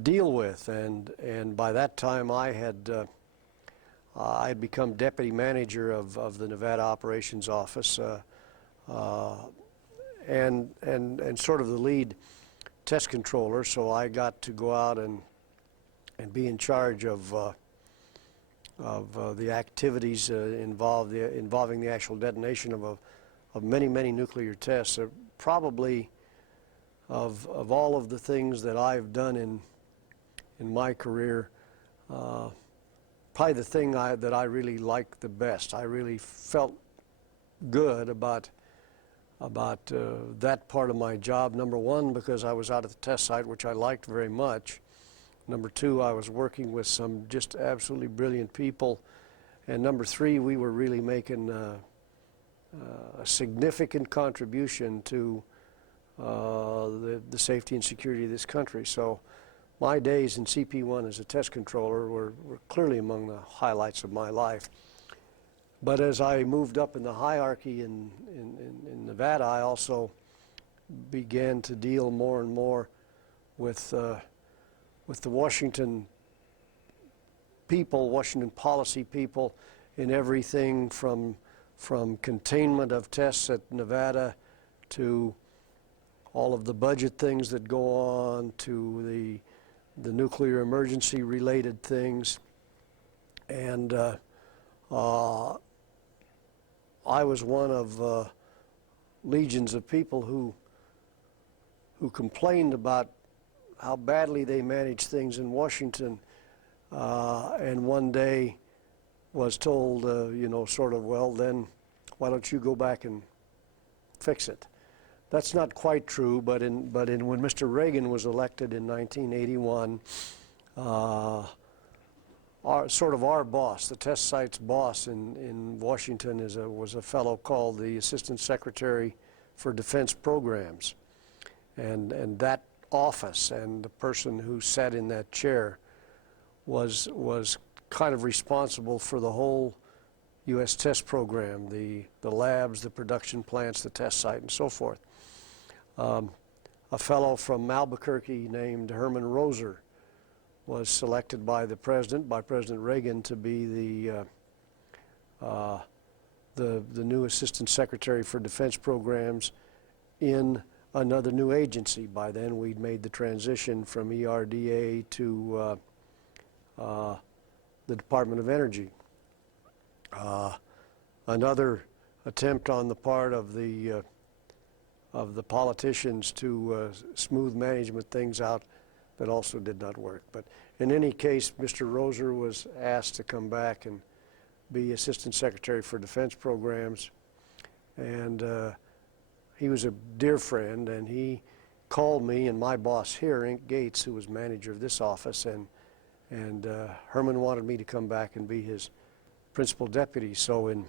deal with. And by that time, I had become deputy manager of the Nevada Operations Office. and sort of the lead test controller, so I got to go out and be in charge of the activities involving the actual detonation of many nuclear tests. Probably of all of the things that I've done in my career, probably the thing that I really liked the best. I really felt good about that part of my job. Number one, because I was out at the test site, which I liked very much. Number two, I was working with some just absolutely brilliant people. And number three, we were really making a significant contribution to the safety and security of this country. So my days in CP1 as a test controller were clearly among the highlights of my life. But as I moved up in the hierarchy in Nevada, I also began to deal more and more with the Washington people, Washington policy people, in everything from containment of tests at Nevada to all of the budget things that go on, to the nuclear emergency related things. And I was one of legions of people who complained about how badly they managed things in Washington, and one day was told, you know, sort of, well, then why don't you go back and fix it? That's not quite true, but when Mr. Reagan was elected in 1981, our boss, the test site's boss in Washington, was a fellow called the Assistant Secretary for Defense Programs, and that office and the person who sat in that chair was kind of responsible for the whole U.S. test program, the labs, the production plants, the test site, and so forth. A fellow from Albuquerque named Herman Roser was selected by President Reagan, to be the new Assistant Secretary for Defense Programs in another new agency. By then, we'd made the transition from ERDA to the Department of Energy. Another attempt on the part of the politicians to smooth management things out that also did not work. But in any case, Mr. Roser was asked to come back and be Assistant Secretary for Defense Programs, and he was a dear friend, and he called me and my boss here, Inc. Gates, who was manager of this office, and Herman wanted me to come back and be his principal deputy. So in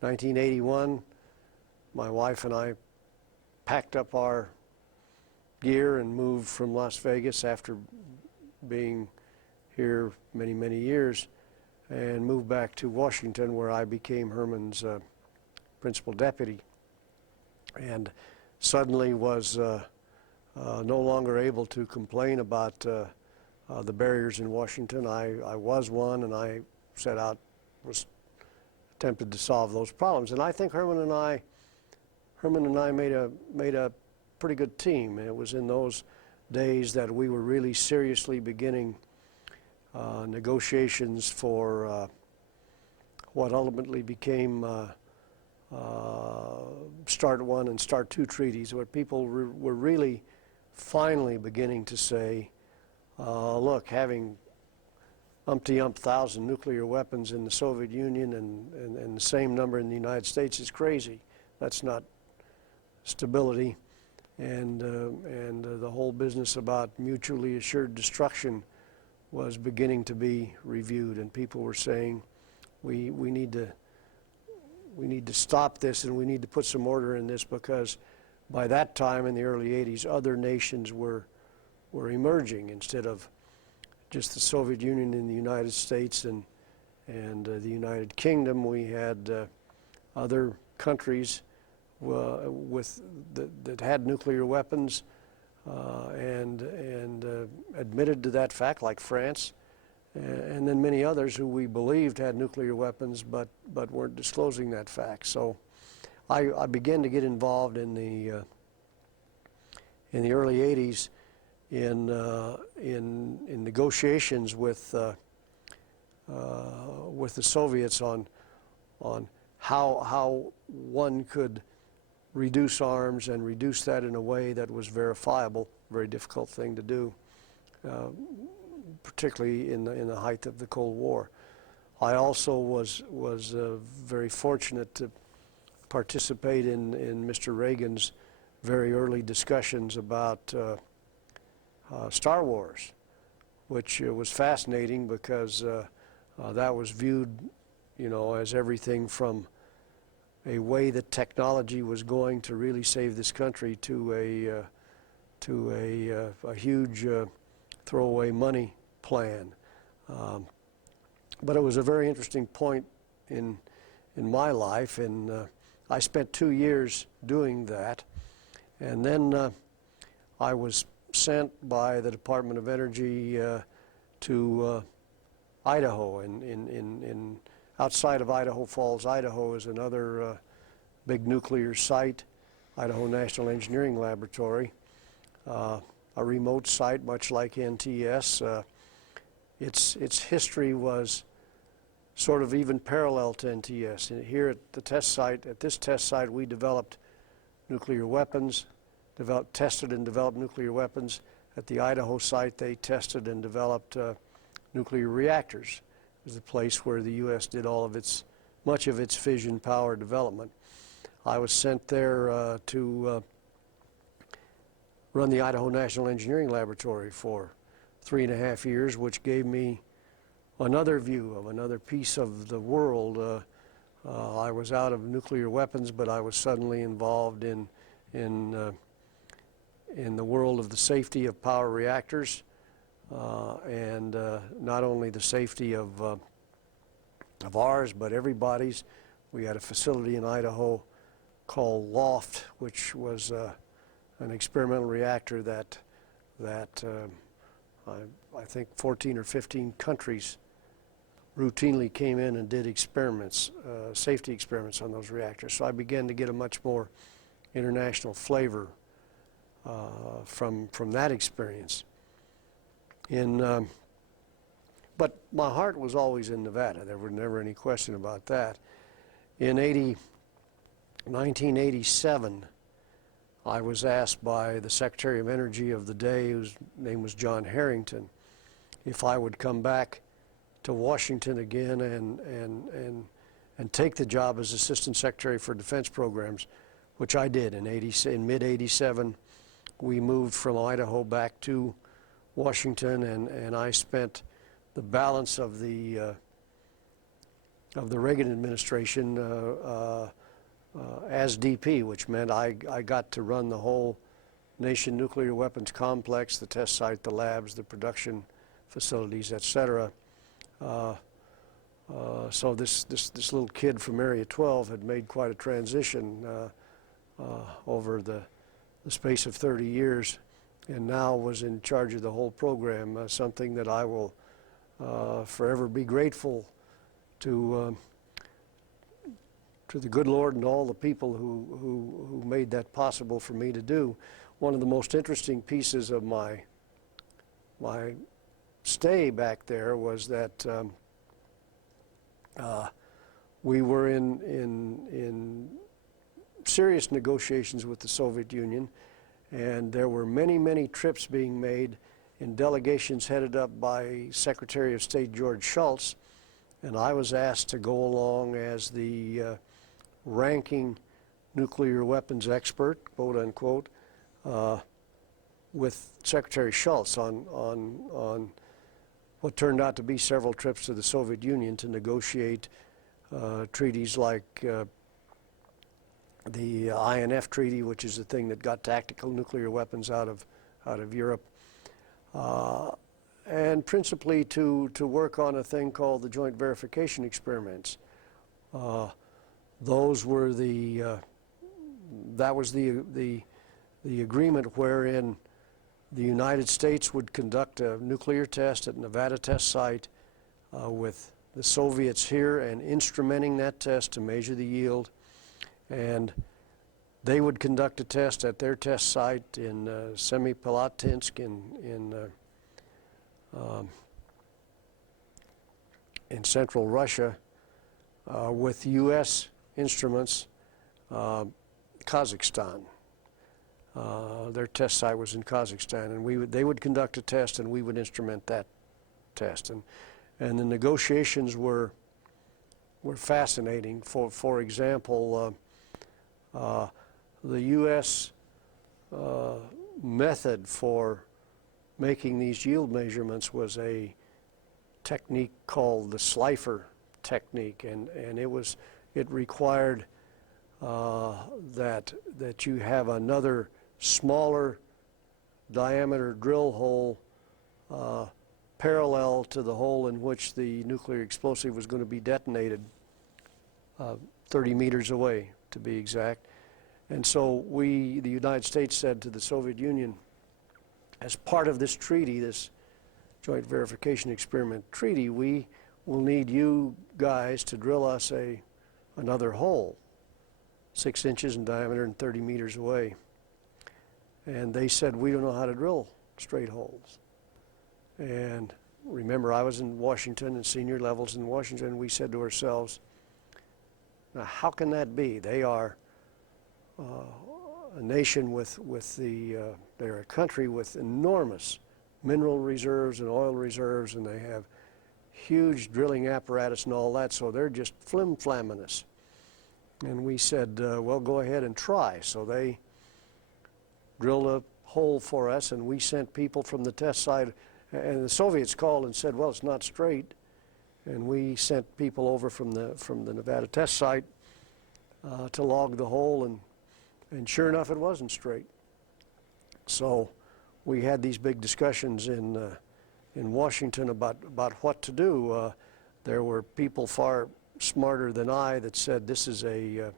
1981, my wife and I packed up our gear and moved from Las Vegas after being here many years, and moved back to Washington, where I became Herman's principal deputy, and suddenly was no longer able to complain about the barriers in Washington. I was one, and I set out, was attempted to solve those problems. And I think Herman and I made a pretty good team. And it was in those days that we were really seriously beginning negotiations for what ultimately became START 1 and START 2 treaties, where people were really finally beginning to say, look, having umpty-ump thousand nuclear weapons in the Soviet Union and the same number in the United States is crazy. That's not stability. And the whole business about mutually assured destruction was beginning to be reviewed, and people were saying, we need to stop this, and we need to put some order in this, because by that time in the early 80s, other nations were emerging instead of just the Soviet Union and the United States and the United Kingdom. We had other countries that had nuclear weapons and admitted to that fact, like France, and then many others who we believed had nuclear weapons but weren't disclosing that fact. So I began to get involved in the early '80s in negotiations with the Soviets on how one could reduce arms and reduce that in a way that was verifiable. Very difficult thing to do, particularly in the height of the Cold War. I also was very fortunate to participate in Mr. Reagan's very early discussions about Star Wars, which was fascinating because that was viewed, you know, as everything from a way that technology was going to really save this country to a huge throwaway money plan. But it was a very interesting point in my life, and I spent 2 years doing that. And then I was sent by the Department of Energy to Idaho. Outside of Idaho Falls, Idaho is another big nuclear site, Idaho National Engineering Laboratory, a remote site much like NTS. Its history was sort of even parallel to NTS. And here at the test site, at this test site, we developed nuclear weapons, tested and developed nuclear weapons. At the Idaho site, they tested and developed nuclear reactors. It was the place where the U.S. did much of its fission power development. I was sent there to run the Idaho National Engineering Laboratory for 3.5 years, which gave me another view of another piece of the world. I was out of nuclear weapons, but I was suddenly involved in the world of the safety of power reactors, and not only the safety of ours, but everybody's. We had a facility in Idaho called LOFT, which was an experimental reactor that I think 14 or 15 countries routinely came in and did experiments, safety experiments on those reactors. So I began to get a much more international flavor from that experience. But my heart was always in Nevada. There was never any question about that. In 1987, I was asked by the Secretary of Energy of the day, whose name was John Harrington, if I would come back to Washington again and take the job as Assistant Secretary for Defense Programs, which I did in mid-'87. We moved from Idaho back to Washington, and I spent the balance of the Reagan administration as DP, which meant I got to run the whole nation nuclear weapons complex, the test site, the labs, the production facilities, etc. So this little kid from Area 12 had made quite a transition over the space of 30 years, and now was in charge of the whole program, something that I will forever be grateful to the good Lord and all the people who made that possible for me to do. One of the most interesting pieces of my stay back there was that we were in serious negotiations with the Soviet Union, and there were many trips being made in delegations headed up by Secretary of State George Shultz, and I was asked to go along as the ranking nuclear weapons expert, quote unquote, with Secretary Shultz on what turned out to be several trips to the Soviet Union to negotiate treaties like the INF treaty, which is the thing that got tactical nuclear weapons out of Europe, and principally to work on a thing called the joint verification experiments. Those were that was the agreement wherein the United States would conduct a nuclear test at Nevada test site with the Soviets here and instrumenting that test to measure the yield, and they would conduct a test at their test site in Semipalatinsk in central Russia with U.S. instruments, Kazakhstan. Their test site was in Kazakhstan, and they would conduct a test, and we would instrument that test. And the negotiations were fascinating. For example, the U.S. Method for making these yield measurements was a technique called the Slifer technique, and it required that you have another smaller diameter drill hole parallel to the hole in which the nuclear explosive was going to be detonated, 30 meters away to be exact. And so the United States, said to the Soviet Union, as part of this treaty, this Joint Verification Experiment Treaty, we will need you guys to drill us another hole, 6 inches in diameter and 30 meters away. And they said, we don't know how to drill straight holes. And remember, I was in Washington and senior levels in Washington, and we said to ourselves, now how can that be? They are a nation they're a country with enormous mineral reserves and oil reserves, and they have huge drilling apparatus and all that, so they're just flim-flamming us. And we said, well, go ahead and try. So they drilled a hole for us, and we sent people from the test site, and the Soviets called and said, well, it's not straight. And we sent people over from the Nevada test site to log the hole, and sure enough, it wasn't straight. So we had these big discussions in Washington about what to do. There were people far smarter than I that said this is a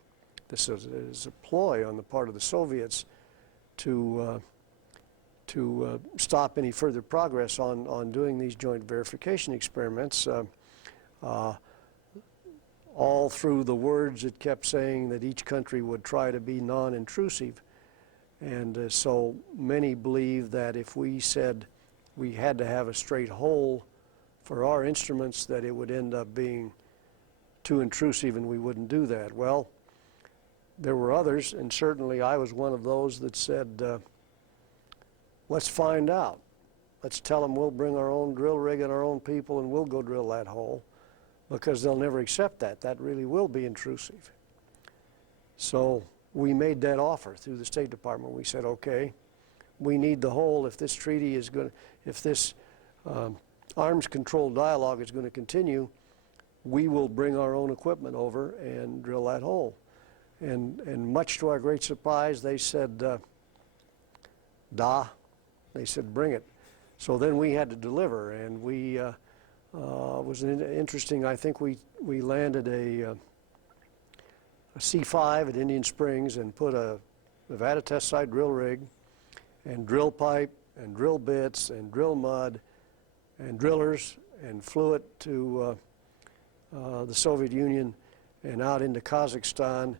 ploy on the part of the Soviets to stop any further progress on doing these joint verification experiments. All through the words, it kept saying that each country would try to be non-intrusive. And so many believe that if we said we had to have a straight hole for our instruments, that it would end up being too intrusive and we wouldn't do that. Well, there were others, and certainly I was one of those that said, let's find out. Let's tell them we'll bring our own drill rig and our own people, and we'll go drill that hole, because they'll never accept that. That really will be intrusive. So we made that offer through the State Department. We said, okay, we need the hole if this treaty is going to, if this arms control dialogue is going to continue, we will bring our own equipment over and drill that hole. And much to our great surprise, they said, they said, bring it. So then we had to deliver, and we was interesting. I think we landed a C5 at Indian Springs and put a Nevada test site drill rig and drill pipe and drill bits and drill mud and drillers, and flew it to the Soviet Union and out into Kazakhstan.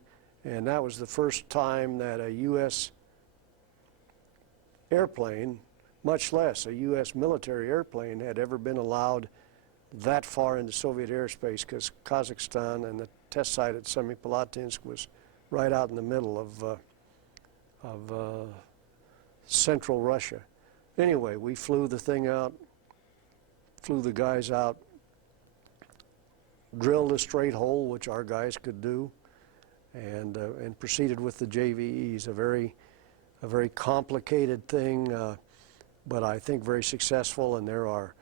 And that was the first time that a U.S. airplane, much less a U.S. military airplane, had ever been allowed that far into Soviet airspace, because Kazakhstan and the test site at Semipalatinsk was right out in the middle of central Russia. Anyway, we flew the thing out, flew the guys out, drilled a straight hole, which our guys could do, and proceeded with the JVEs. A very complicated thing, but I think very successful, and there are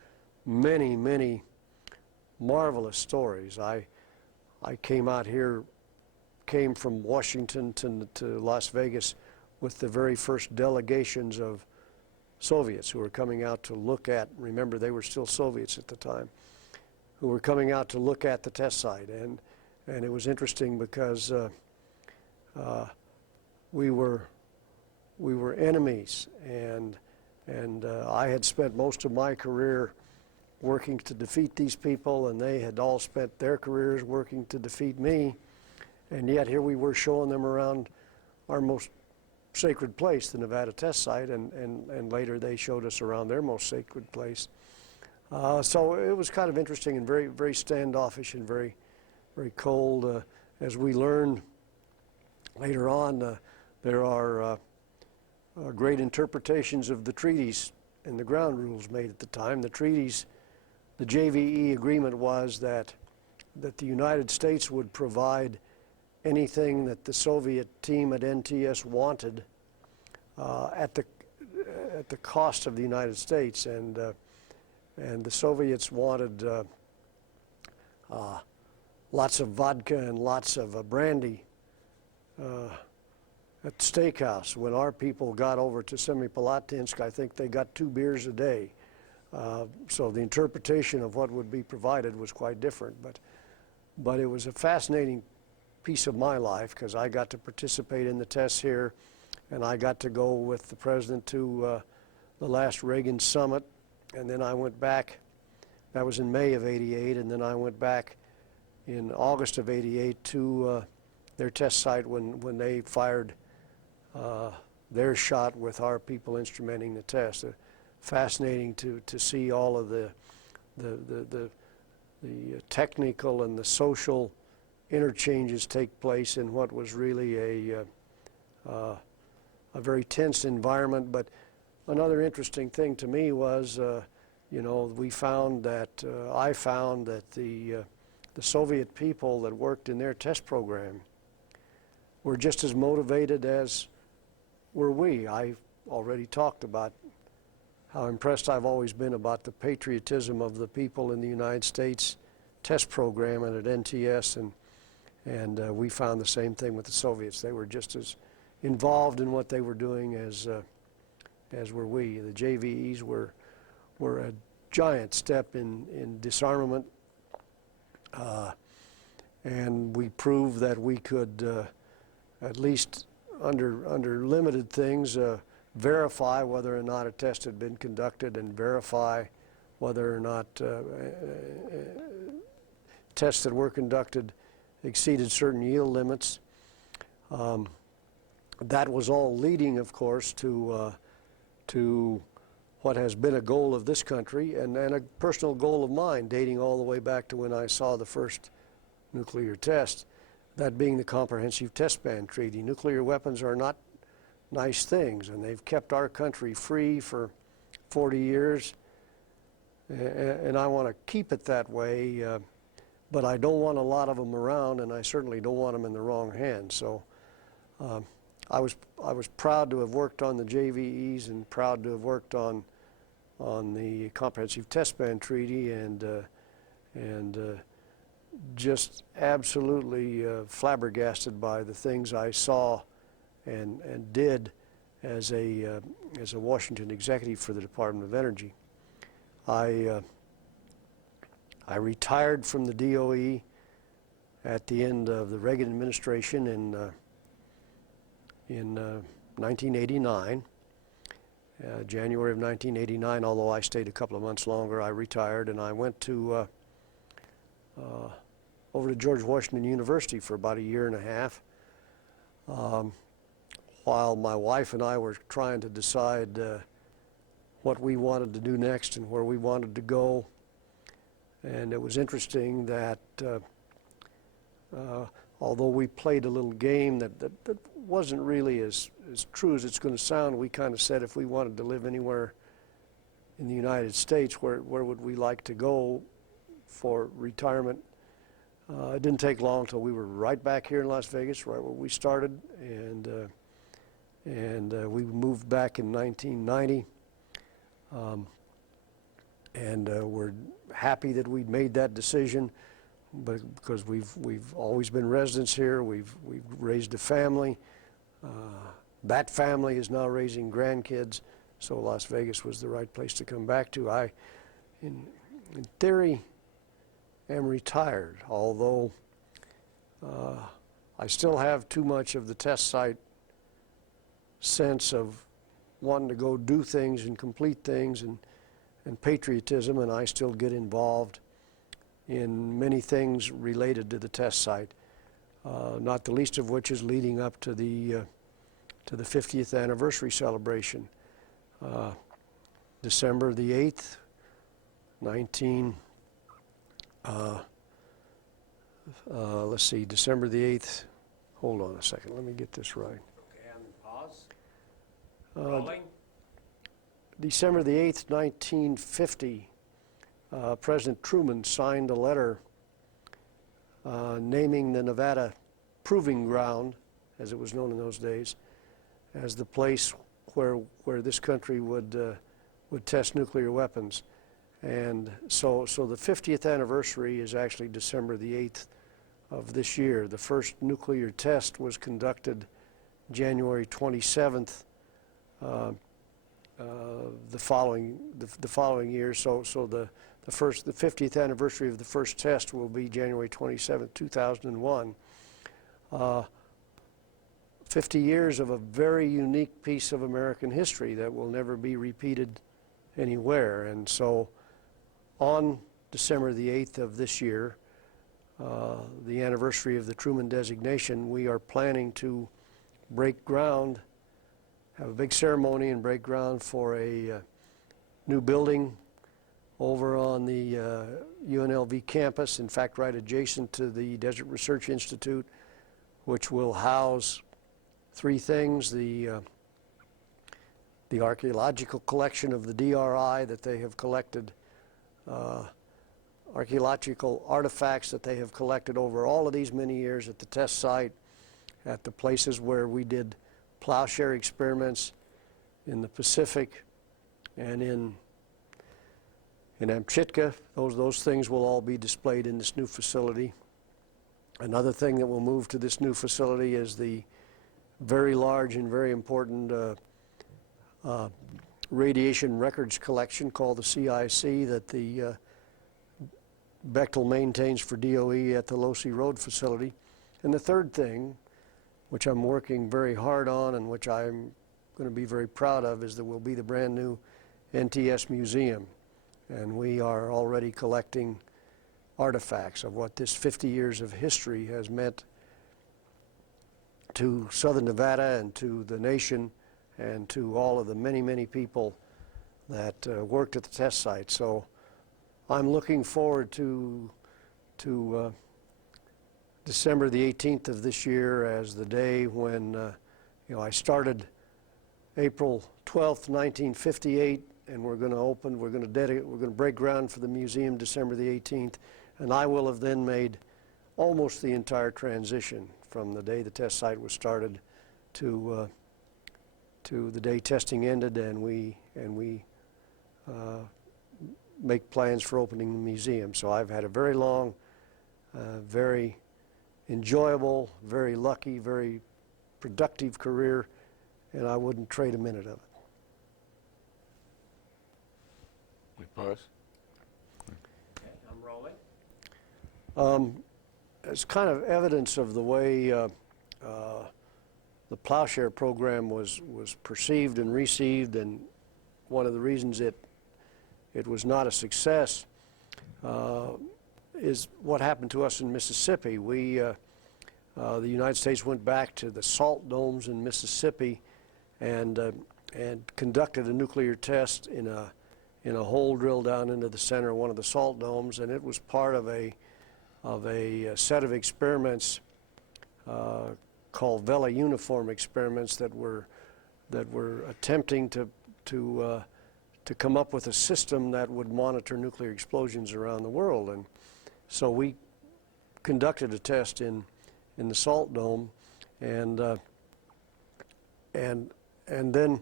many, many marvelous stories. I came out here, came from Washington to Las Vegas with the very first delegations of Soviets who were coming out to look at, remember they were still Soviets at the time, who were coming out to look at the test site. And it was interesting because we were enemies, and I had spent most of my career working to defeat these people, and they had all spent their careers working to defeat me. And yet here we were showing them around our most sacred place, the Nevada test site, and later they showed us around their most sacred place. So it was kind of interesting and very, very standoffish and very, very cold. As we learned later on, there are great interpretations of the treaties and the ground rules made at the time. The treaties, the JVE agreement was that the United States would provide anything that the Soviet team at NTS wanted at the cost of the United States, and the Soviets wanted lots of vodka and lots of brandy at the steakhouse. When our people got over to Semipalatinsk, I think they got 2 beers a day. So the interpretation of what would be provided was quite different, but it was a fascinating piece of my life because I got to participate in the tests here, and I got to go with the president to the last Reagan summit, and then I went back. That was in May of '88, and then I went back in August of '88 to their test site when they fired their shot with our people instrumenting the test. Fascinating to see all of the technical and the social interchanges take place in what was really a very tense environment. But another interesting thing to me was, you know, I found that the Soviet people that worked in their test program were just as motivated as were we. I already talked about how impressed I've always been about the patriotism of the people in the United States test program and at NTS, and we found the same thing with the Soviets. They were just as involved in what they were doing as were we. The JVEs were a giant step in disarmament, and we proved that we could, at least under limited things, verify whether or not a test had been conducted and verify whether or not tests that were conducted exceeded certain yield limits. That was all leading, of course, to what has been a goal of this country and a personal goal of mine, dating all the way back to when I saw the first nuclear test, that being the Comprehensive Test Ban Treaty. Nuclear weapons are not nice things, and they've kept our country free for 40 years, and I want to keep it that way, but I don't want a lot of them around, and I certainly don't want them in the wrong hands. So I was proud to have worked on the JVEs and proud to have worked on the Comprehensive Test Ban Treaty, and just absolutely flabbergasted by the things I saw and did as a Washington executive for the Department of Energy. I retired from the DOE at the end of the Reagan administration in 1989, January of 1989. Although I stayed a couple of months longer, I retired and I went to over to George Washington University for about a year and a half. While my wife and I were trying to decide what we wanted to do next and where we wanted to go. And it was interesting that although we played a little game that wasn't really as true as it's going to sound, we kind of said if we wanted to live anywhere in the United States, where would we like to go for retirement? It didn't take long until we were right back here in Las Vegas, right where we started, and we moved back in 1990, and we're happy that we'd made that decision, but because we've always been residents here, we've raised a family. That family is now raising grandkids, so Las Vegas was the right place to come back to. I, in theory, am retired, although I still have too much of the test site sense of wanting to go do things and complete things and patriotism, and I still get involved in many things related to the test site. not the least of which is leading up to the 50th anniversary celebration. December the 8th, 19, let's see, December the 8th, hold on a second, let me get this right. Okay, and pause. Rolling. December the 8th, 1950, President Truman signed a letter naming the Nevada Proving Ground, as it was known in those days, as the place where this country would test nuclear weapons. And so the 50th anniversary is actually December the 8th of this year. The first nuclear test was conducted January 27th the following year. So the 50th anniversary of the first test will be January 27th, 2001. 50 years of a very unique piece of American history that will never be repeated anywhere. And so on December the 8th of this year, the anniversary of the Truman designation, we are planning to break ground, have a big ceremony and break ground for a new building over on the UNLV campus, in fact right adjacent to the Desert Research Institute, which will house three things: the archaeological collection of the DRI that they have collected, archaeological artifacts that they have collected over all of these many years at the test site, at the places where we did plowshare experiments in the Pacific and in Amchitka. Those things will all be displayed in this new facility. Another thing that will move to this new facility is the very large and very important radiation records collection called the CIC that the Bechtel maintains for DOE at the Losey Road facility. And the third thing, which I'm working very hard on and which I'm going to be very proud of, is there will be the brand new NTS Museum. And we are already collecting artifacts of what this 50 years of history has meant to Southern Nevada and to the nation and to all of the many, many people that worked at the test site. So I'm looking forward to December the 18th of this year as the day when I started April 12th, 1958, and we're going to break ground for the museum December the 18th, and I will have then made almost the entire transition from the day the test site was started to the day testing ended, and we make plans for opening the museum. So I've had a very long, very enjoyable, very lucky, very productive career, and I wouldn't trade a minute of it. We pause. Okay, I'm rolling. As kind of evidence of the way the plowshare program was perceived and received, and one of the reasons it was not a success is what happened to us in Mississippi. The United States went back to the salt domes in Mississippi and conducted a nuclear test in a hole drilled down into the center of one of the salt domes, and it was part of a set of experiments called Vela uniform experiments that were attempting to come up with a system that would monitor nuclear explosions around the world. And so we conducted a test in the salt dome, and then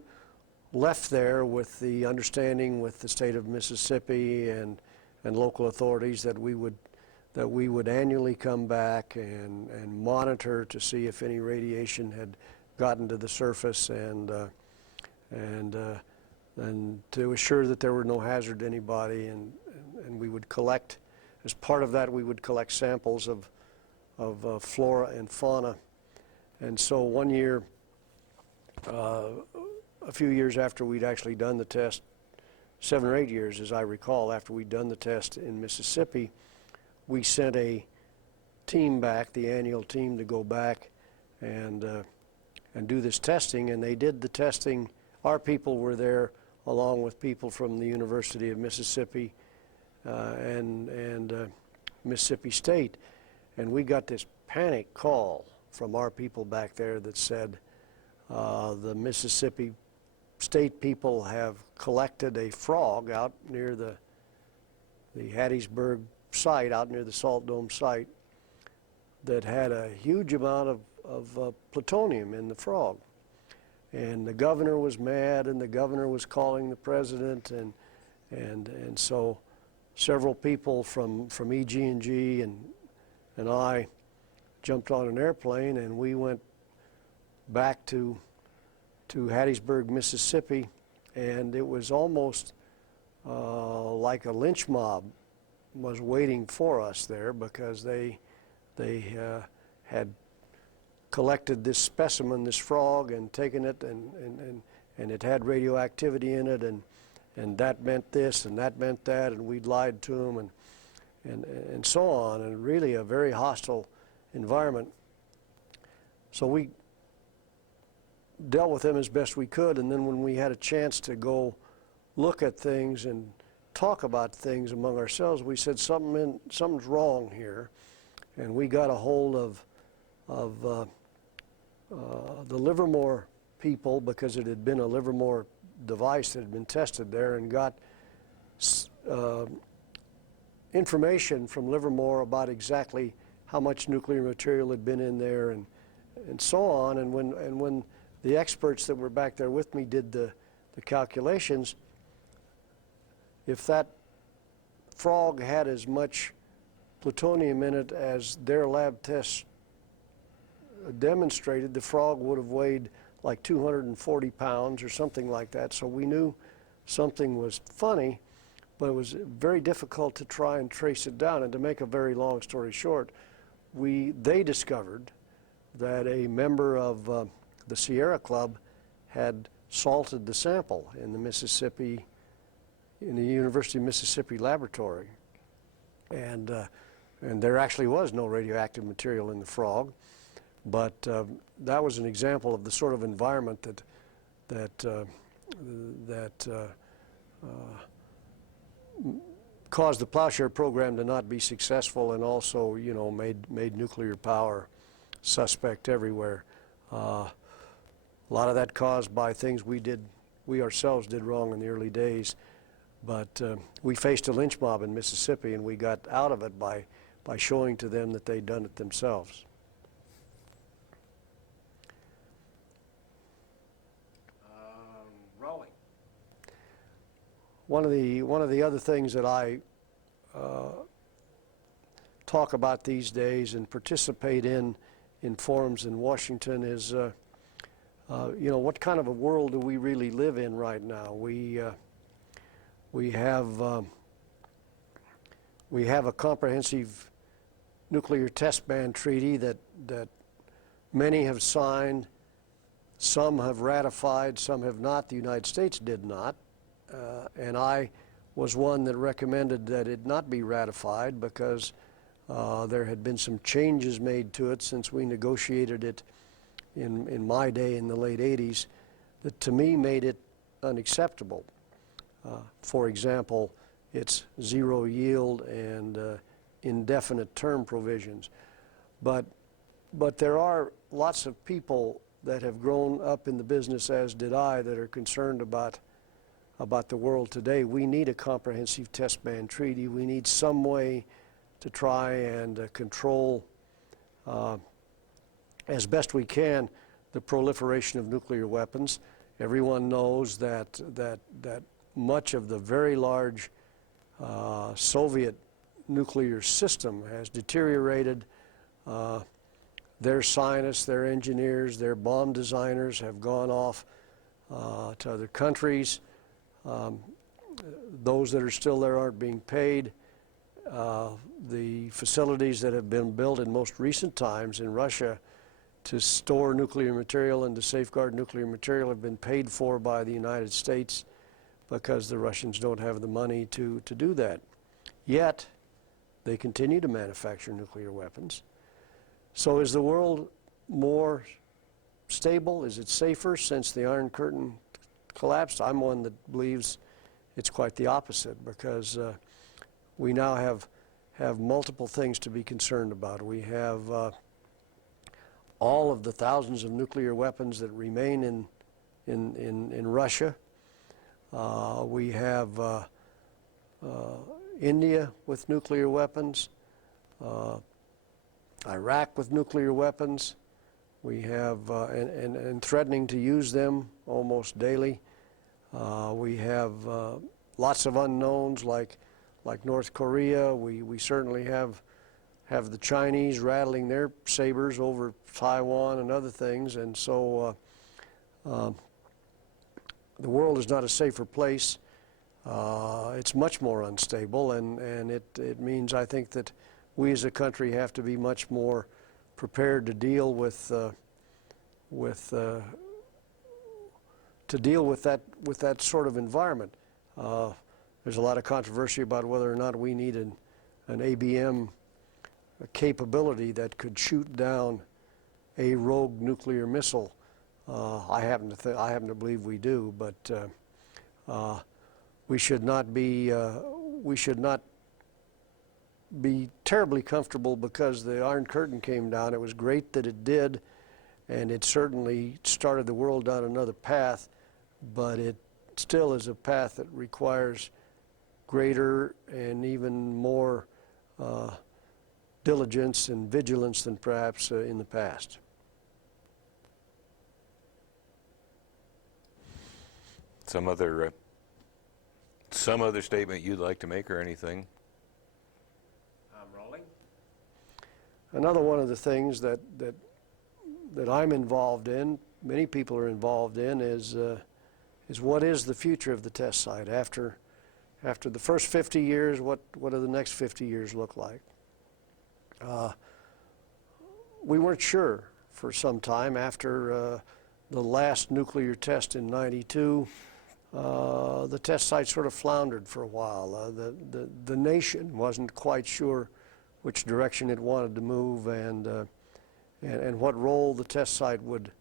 left there with the understanding with the state of Mississippi and local authorities that we would annually come back and monitor to see if any radiation had gotten to the surface, and to assure that there were no hazard to anybody, and we would collect, as part of that, we would collect samples of flora and fauna. And so one year, a few years after we'd actually done the test, 7 or 8 years as I recall, after we'd done the test in Mississippi, we sent a team back, the annual team, to go back and do this testing, and they did the testing. Our people were there along with people from the University of Mississippi and Mississippi State, and we got this panic call from our people back there that said the Mississippi State people have collected a frog out near the Hattiesburg site, out near the Salt Dome site, that had a huge amount of plutonium in the frog. And the governor was mad, and the governor was calling the president, and so several people from EG&G and I jumped on an airplane, and we went back to Hattiesburg, Mississippi, and it was almost like a lynch mob was waiting for us there, because they had collected this specimen, this frog, and taken it, and it had radioactivity in it, and that meant this and that meant that, and we'd lied to them, and so on, and really a very hostile environment. So we dealt with them as best we could, and then when we had a chance to go look at things and talk about things among ourselves, we said something's wrong here, and we got a hold of the Livermore people, because it had been a Livermore device that had been tested there, and got information from Livermore about exactly how much nuclear material had been in there, and so on. And when the experts that were back there with me did the calculations, if that frog had as much plutonium in it as their lab tests demonstrated, the frog would have weighed like 240 pounds or something like that. So we knew something was funny, but it was very difficult to try and trace it down. And to make a very long story short, they discovered that a member of the Sierra Club had salted the sample in the Mississippi, in the University of Mississippi laboratory, and there actually was no radioactive material in the frog, but that was an example of the sort of environment that caused the Plowshare program to not be successful, and also, you know, made nuclear power suspect everywhere. A lot of that caused by things we ourselves did wrong in the early days, but we faced a lynch mob in Mississippi, and we got out of it by showing to them that they'd done it themselves. Rolling. One of the other things that I talk about these days and participate in forums in Washington is, you know, what kind of a world do we really live in right now? We have a comprehensive nuclear test ban treaty that many have signed, some have ratified, some have not. The United States did not, and I was one that recommended that it not be ratified, because there had been some changes made to it since we negotiated it in my day in the late 80s that to me made it unacceptable. For example, it's zero yield and indefinite term provisions. But there are lots of people that have grown up in the business, as did I, that are concerned about the world today. We need a comprehensive test ban treaty. We need some way to try and control as best we can the proliferation of nuclear weapons. Everyone knows that much of the very large Soviet nuclear system has deteriorated. Their scientists, their engineers, their bomb designers have gone off to other countries. Those that are still there aren't being paid. The facilities that have been built in most recent times in Russia to store nuclear material and to safeguard nuclear material have been paid for by the United States, because the Russians don't have the money to do that. Yet, they continue to manufacture nuclear weapons. So is the world more stable? Is it safer since the Iron Curtain collapsed? I'm one that believes it's quite the opposite, because we now have multiple things to be concerned about. We have all of the thousands of nuclear weapons that remain in Russia. We have India with nuclear weapons, Iraq with nuclear weapons. We have, and threatening to use them almost daily. We have lots of unknowns like North Korea. We certainly have the Chinese rattling their sabers over Taiwan and other things, and so the world is not a safer place. It's much more unstable, and it means, I think, that we as a country have to be much more prepared to deal with that sort of environment. There's a lot of controversy about whether or not we need an ABM capability that could shoot down a rogue nuclear missile. I happen to believe we do, but we should not be terribly comfortable because the Iron Curtain came down. It was great that it did, and it certainly started the world down another path, but it still is a path that requires greater and even more diligence and vigilance than perhaps in the past. Some other statement you'd like to make or anything? Rolling. Another one of the things that I'm involved in, many people are involved in, is what is the future of the test site after the first 50 years? What do the next 50 years look like? We weren't sure for some time after the last nuclear test in '92. The test site sort of floundered for a while. The nation wasn't quite sure which direction it wanted to move, and what role the test site would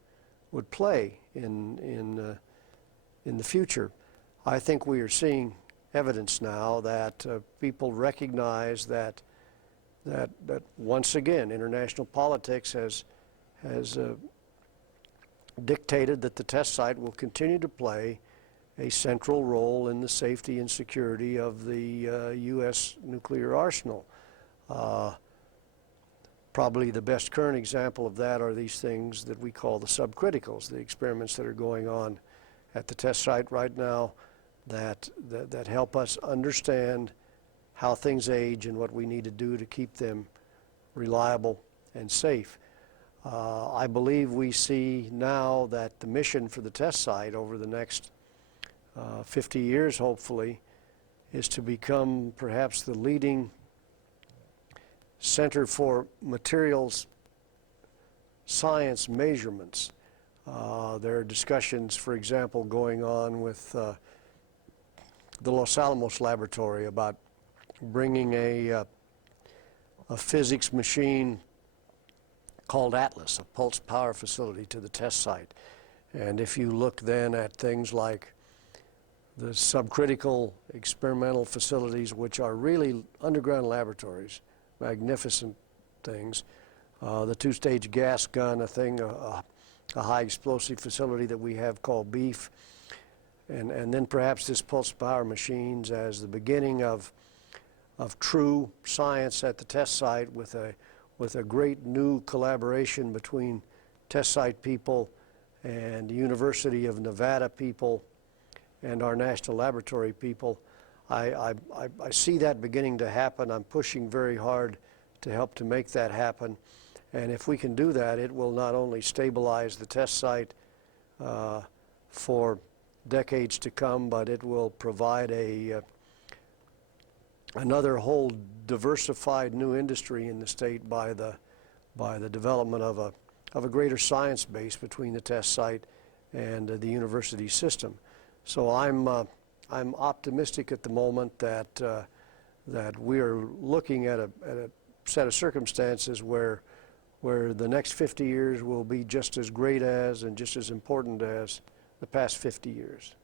play in the future. I think we are seeing evidence now that people recognize that once again international politics has dictated that the test site will continue to play a central role in the safety and security of the U.S. nuclear arsenal. Probably the best current example of that are these things that we call the subcriticals, the experiments that are going on at the test site right now that help us understand how things age and what we need to do to keep them reliable and safe. I believe we see now that the mission for the test site over the next 50 years, hopefully, is to become perhaps the leading center for materials science measurements. There are discussions, for example, going on with the Los Alamos laboratory about bringing a physics machine called Atlas, a pulse power facility, to the test site. And if you look then at things like the subcritical experimental facilities, which are really underground laboratories, magnificent things, the two-stage gas gun, a high explosive facility that we have called BEEF, and then perhaps this pulse power machines as the beginning of true science at the test site, with a great new collaboration between test site people and the University of Nevada people and our national laboratory people. I see that beginning to happen. I'm pushing very hard to help to make that happen. And if we can do that, it will not only stabilize the test site for decades to come, but it will provide another whole diversified new industry in the state by the development of a greater science base between the test site and the university system. So I'm optimistic at the moment that we are looking at a set of circumstances where where the next 50 years will be just as great as and just as important as the past 50 years.